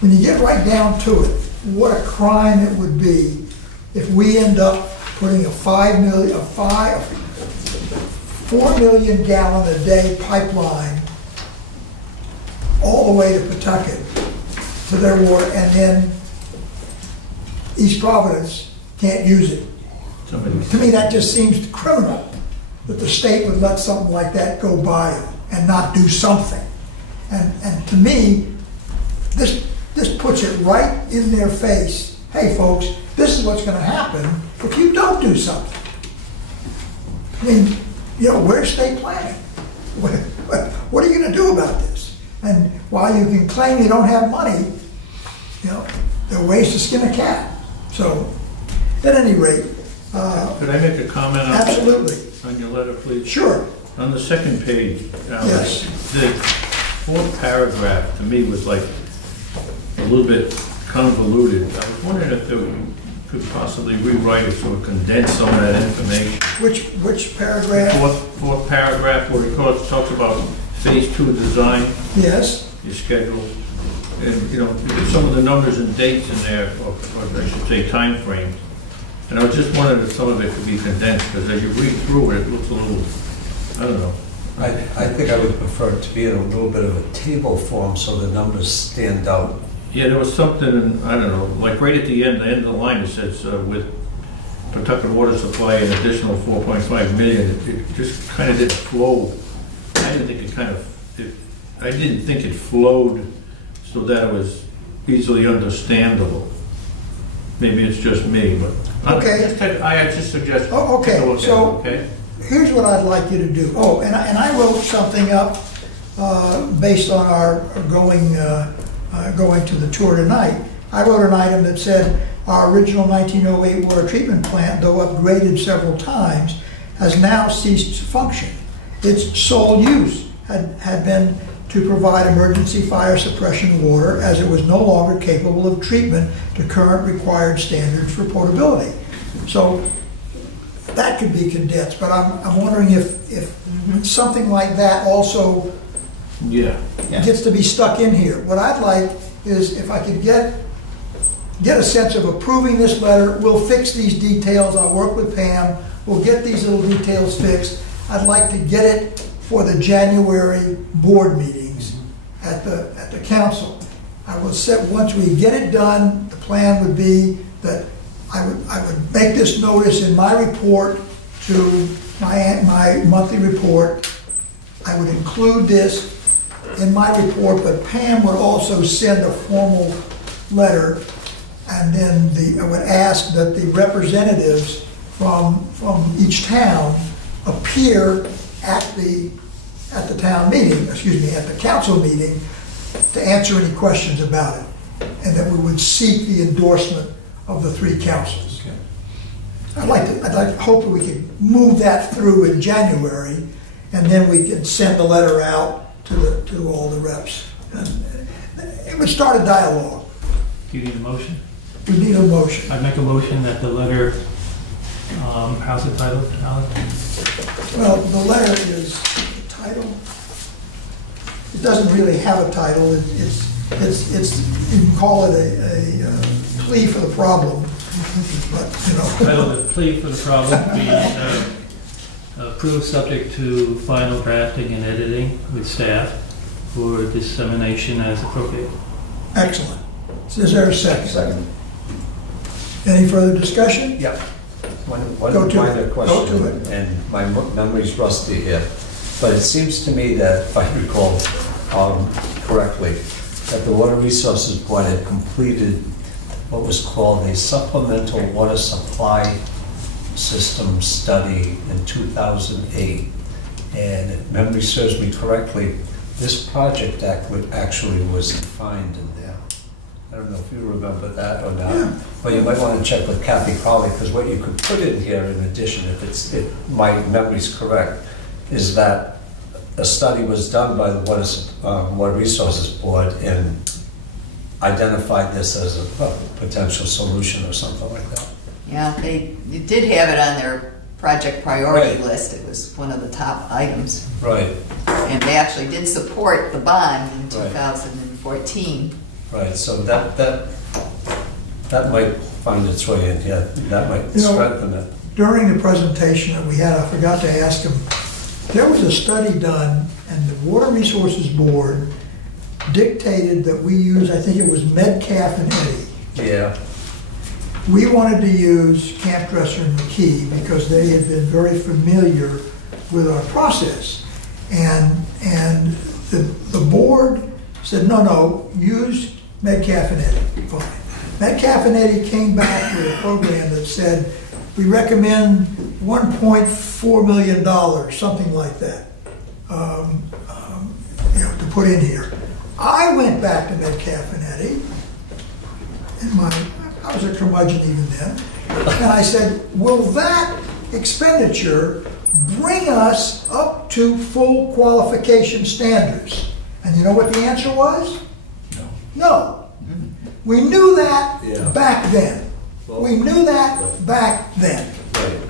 when you get right down to it, what a crime it would be if we end up putting a 4 million gallon a day pipeline all the way to Pawtucket to their water, and then East Providence can't use it. To me, that just seems criminal, that the state would let something like that go by and not do something. And to me, this puts it right in their face. Hey, folks, this is what's going to happen if you don't do something. I mean, where's state planning? What are you going to do about this? And while you can claim you don't have money, there are ways to skin a cat. So, at any rate, could I make a comment on, absolutely. On your letter, please? Sure. On the second page, Yes. The fourth paragraph to me was like a little bit convoluted. I was wondering if we could possibly rewrite it so it condensed some of that information. Which paragraph? Fourth paragraph where it talks about phase 2 design. Yes. Your schedule. And, you get some of the numbers and dates in there, or I should say time frames. And I was just wondering if some of it could be condensed, because as you read through it, it looks a little, I don't know. I think I would prefer it to be in a little bit of a table form so the numbers stand out. Yeah, there was something, I don't know, like right at the end of the line, it says, with Pawtucket Water Supply an additional 4.5 million. It just kind of didn't flow. I didn't think it flowed so that it was easily understandable. Maybe it's just me, but okay. I just suggest. Oh, okay. Take a look So at it, okay? Here's what I'd like you to do. Oh, and I wrote something up based on our going to the tour tonight. I wrote an item that said our original 1908 water treatment plant, though upgraded several times, has now ceased to function. Its sole use had been to provide emergency fire suppression water, as it was no longer capable of treatment to current required standards for potability. So that could be condensed, but I'm wondering if something like that also gets to be stuck in here. What I'd like is if I could get a sense of approving this letter. We'll fix these details. I'll work with Pam. We'll get these little details fixed. I'd like to get it for the January board meetings at the council. I will set, once we get it done, the plan would be that I would make this notice in my report to my monthly report. I would include this in my report, but Pam would also send a formal letter, and then I would ask that the representatives from each town appear at the town meeting, excuse me, at the council meeting to answer any questions about it, and that we would seek the endorsement of the three councils. Okay. I'd hope that we can move that through in January, and then we can send the letter out to all the reps. And it would start a dialogue. Do you need a motion? We need a motion. I'd make a motion that the letter, how's it titled, Alan? Well, the letter is, the title, it doesn't really have a title. It's you can call it a plea for the problem, but Title the plea for the problem be approved subject to final drafting and editing with staff for dissemination as appropriate. Excellent. So is there a second? Second. Any further discussion? Yeah. One Go to minor it. question, Go to it. and my memory's rusty here, but it seems to me that, if I recall correctly, that the Water Resources Board had completed what was called a supplemental water supply system study in 2008. And if memory serves me correctly, this project actually was defined in there. I don't know if you remember that or not. Yeah. But you might want to check with Kathy Crowley, because what you could put in here in addition, if my memory's correct, is that a study was done by the Water Resources Board and identified this as a potential solution or something like that. Yeah, they did have it on their project priority Right. list. It was one of the top items. Right, And they actually did support the bond in Right. 2014. right, so that might find its way in, yeah, that might You know, strengthen it. During the presentation that we had, I forgot to ask him, there was a study done, and the Water Resources Board dictated that we use, I think it was Metcalf and Eddy. Yeah, We wanted to use Camp Dresser and McKee because they had been very familiar with our process. And the board said, no, use Metcalf and Eddy, fine. Metcalf and Eddy came back with a program that said, we recommend $1.4 million, something like that, to put in here. I went back to Metcalf and Eddy, I was a curmudgeon even then, and I said, will that expenditure bring us up to full qualification standards? And you know what the answer was? No. We knew that back then. We knew that back then. right,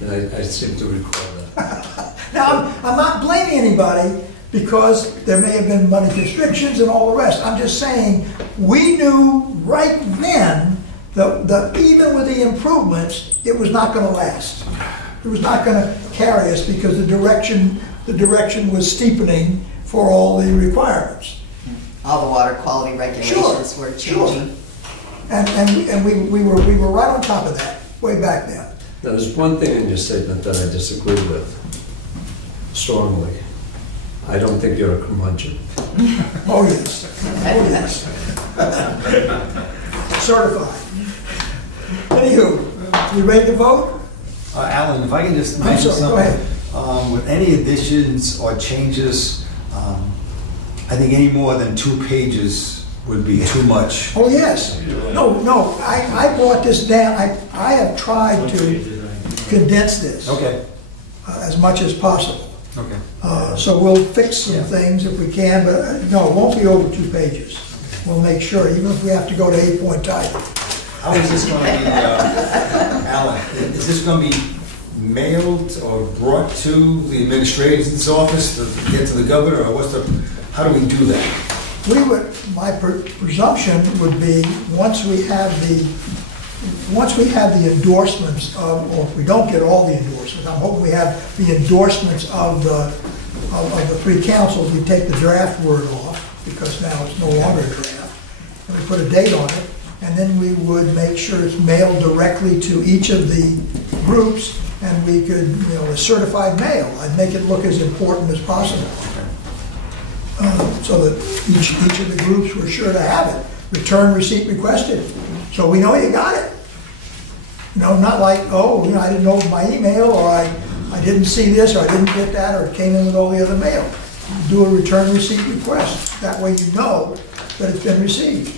and I seem to recall that. Now, I'm not blaming anybody because there may have been money restrictions and all the rest. I'm just saying, we knew right then that even with the improvements, it was not going to last. It was not going to carry us because the direction was steepening for all the requirements. All the water quality regulations were changing. And we were right on top of that way back then. Now, there's one thing in your statement that I disagree with strongly. I don't think you're a curmudgeon. Oh, yes. Oh, yes. Certified. Anywho, we ready to vote? Alan, if I can just I'm mention sorry, go something. ahead. With any additions or changes, I think any more than 2 pages would be too much. Oh, yes. No, I brought this down. I have tried to condense this Okay, as much as possible. okay. So we'll fix some things if we can, but no, it won't be over 2 pages. We'll make sure, even if we have to go to 8-point type. How is this going to be, Alan, is this going to be mailed or brought to the administration's office to get to the governor, or how do we do that? My presumption would be, once we have the endorsements of, or if we don't get all the endorsements, I'm hoping we have the endorsements of the 3 councils, we take the draft word off, because now it's no longer a draft, and we put a date on it, and then we would make sure it's mailed directly to each of the groups, and we could, a certified mail. I'd make it look as important as possible. So that each of the groups were sure to have it. Return receipt requested. So we know you got it. Not like, I didn't open my email, or I didn't see this, or I didn't get that, or it came in with all the other mail. Do a return receipt request. That way you know that it's been received.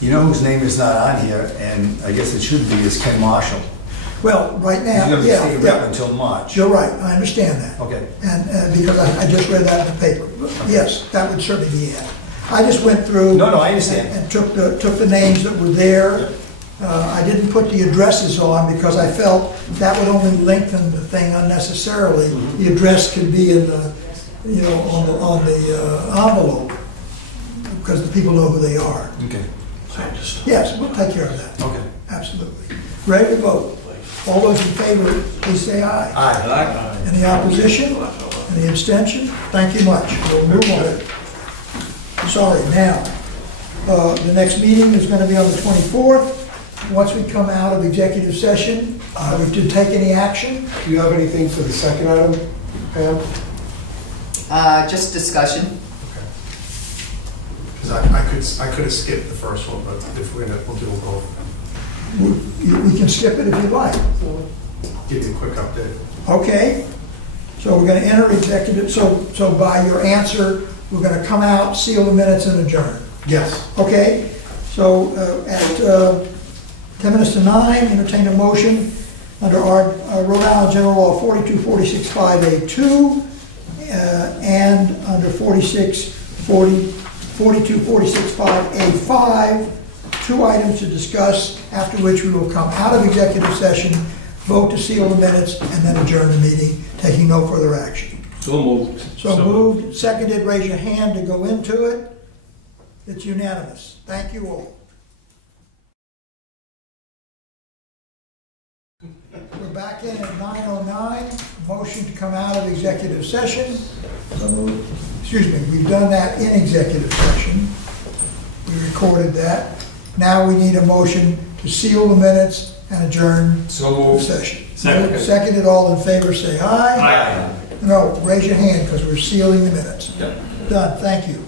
You know whose name is not on here, and I guess it should be, is Ken Marshall. Well, right now, He's going to be staying around until March. You're right, I understand that. Okay. And because I just read that in the paper. Yes, that would certainly be it. I just went through. No, I understand. And took the names that were there. I didn't put the addresses on because I felt that would only lengthen the thing unnecessarily. The address could be in the, on the envelope, because the people know who they are. Okay. Yes, we'll take care of that. Okay. Absolutely. Ready to vote? All those in favor, please say aye. Aye. Any opposition? Any abstention? Thank you much. We'll move on. Sorry, now, the next meeting is going to be on the 24th. Once we come out of executive session, we did take any action. Do you have anything for the second item, Pam? Just discussion. Because I could have skipped the first one, but if we'll do them both. We can skip it if you'd like. Give you a quick update. Okay. So we're going to enter executive. So by your answer, we're going to come out, seal the minutes, and adjourn. Yes. Okay. So at 10 minutes to 9, entertain a motion under our Rhode Island General Law 42465A2 and under 42465A5, 2 items to discuss, after which we will come out of executive session vote to seal the minutes, and then adjourn the meeting, taking no further action. So moved. So moved, seconded, raise your hand to go into it. It's unanimous. Thank you all. We're back in at 9:09. Motion to come out of executive session. So moved. Excuse me, we've done that in executive session. We recorded that. Now we need a motion to seal the minutes and adjourn the session. Second. Seconded, all in favor, say aye. Aye. No, raise your hand because we're sealing the minutes. Yep. Done, thank you.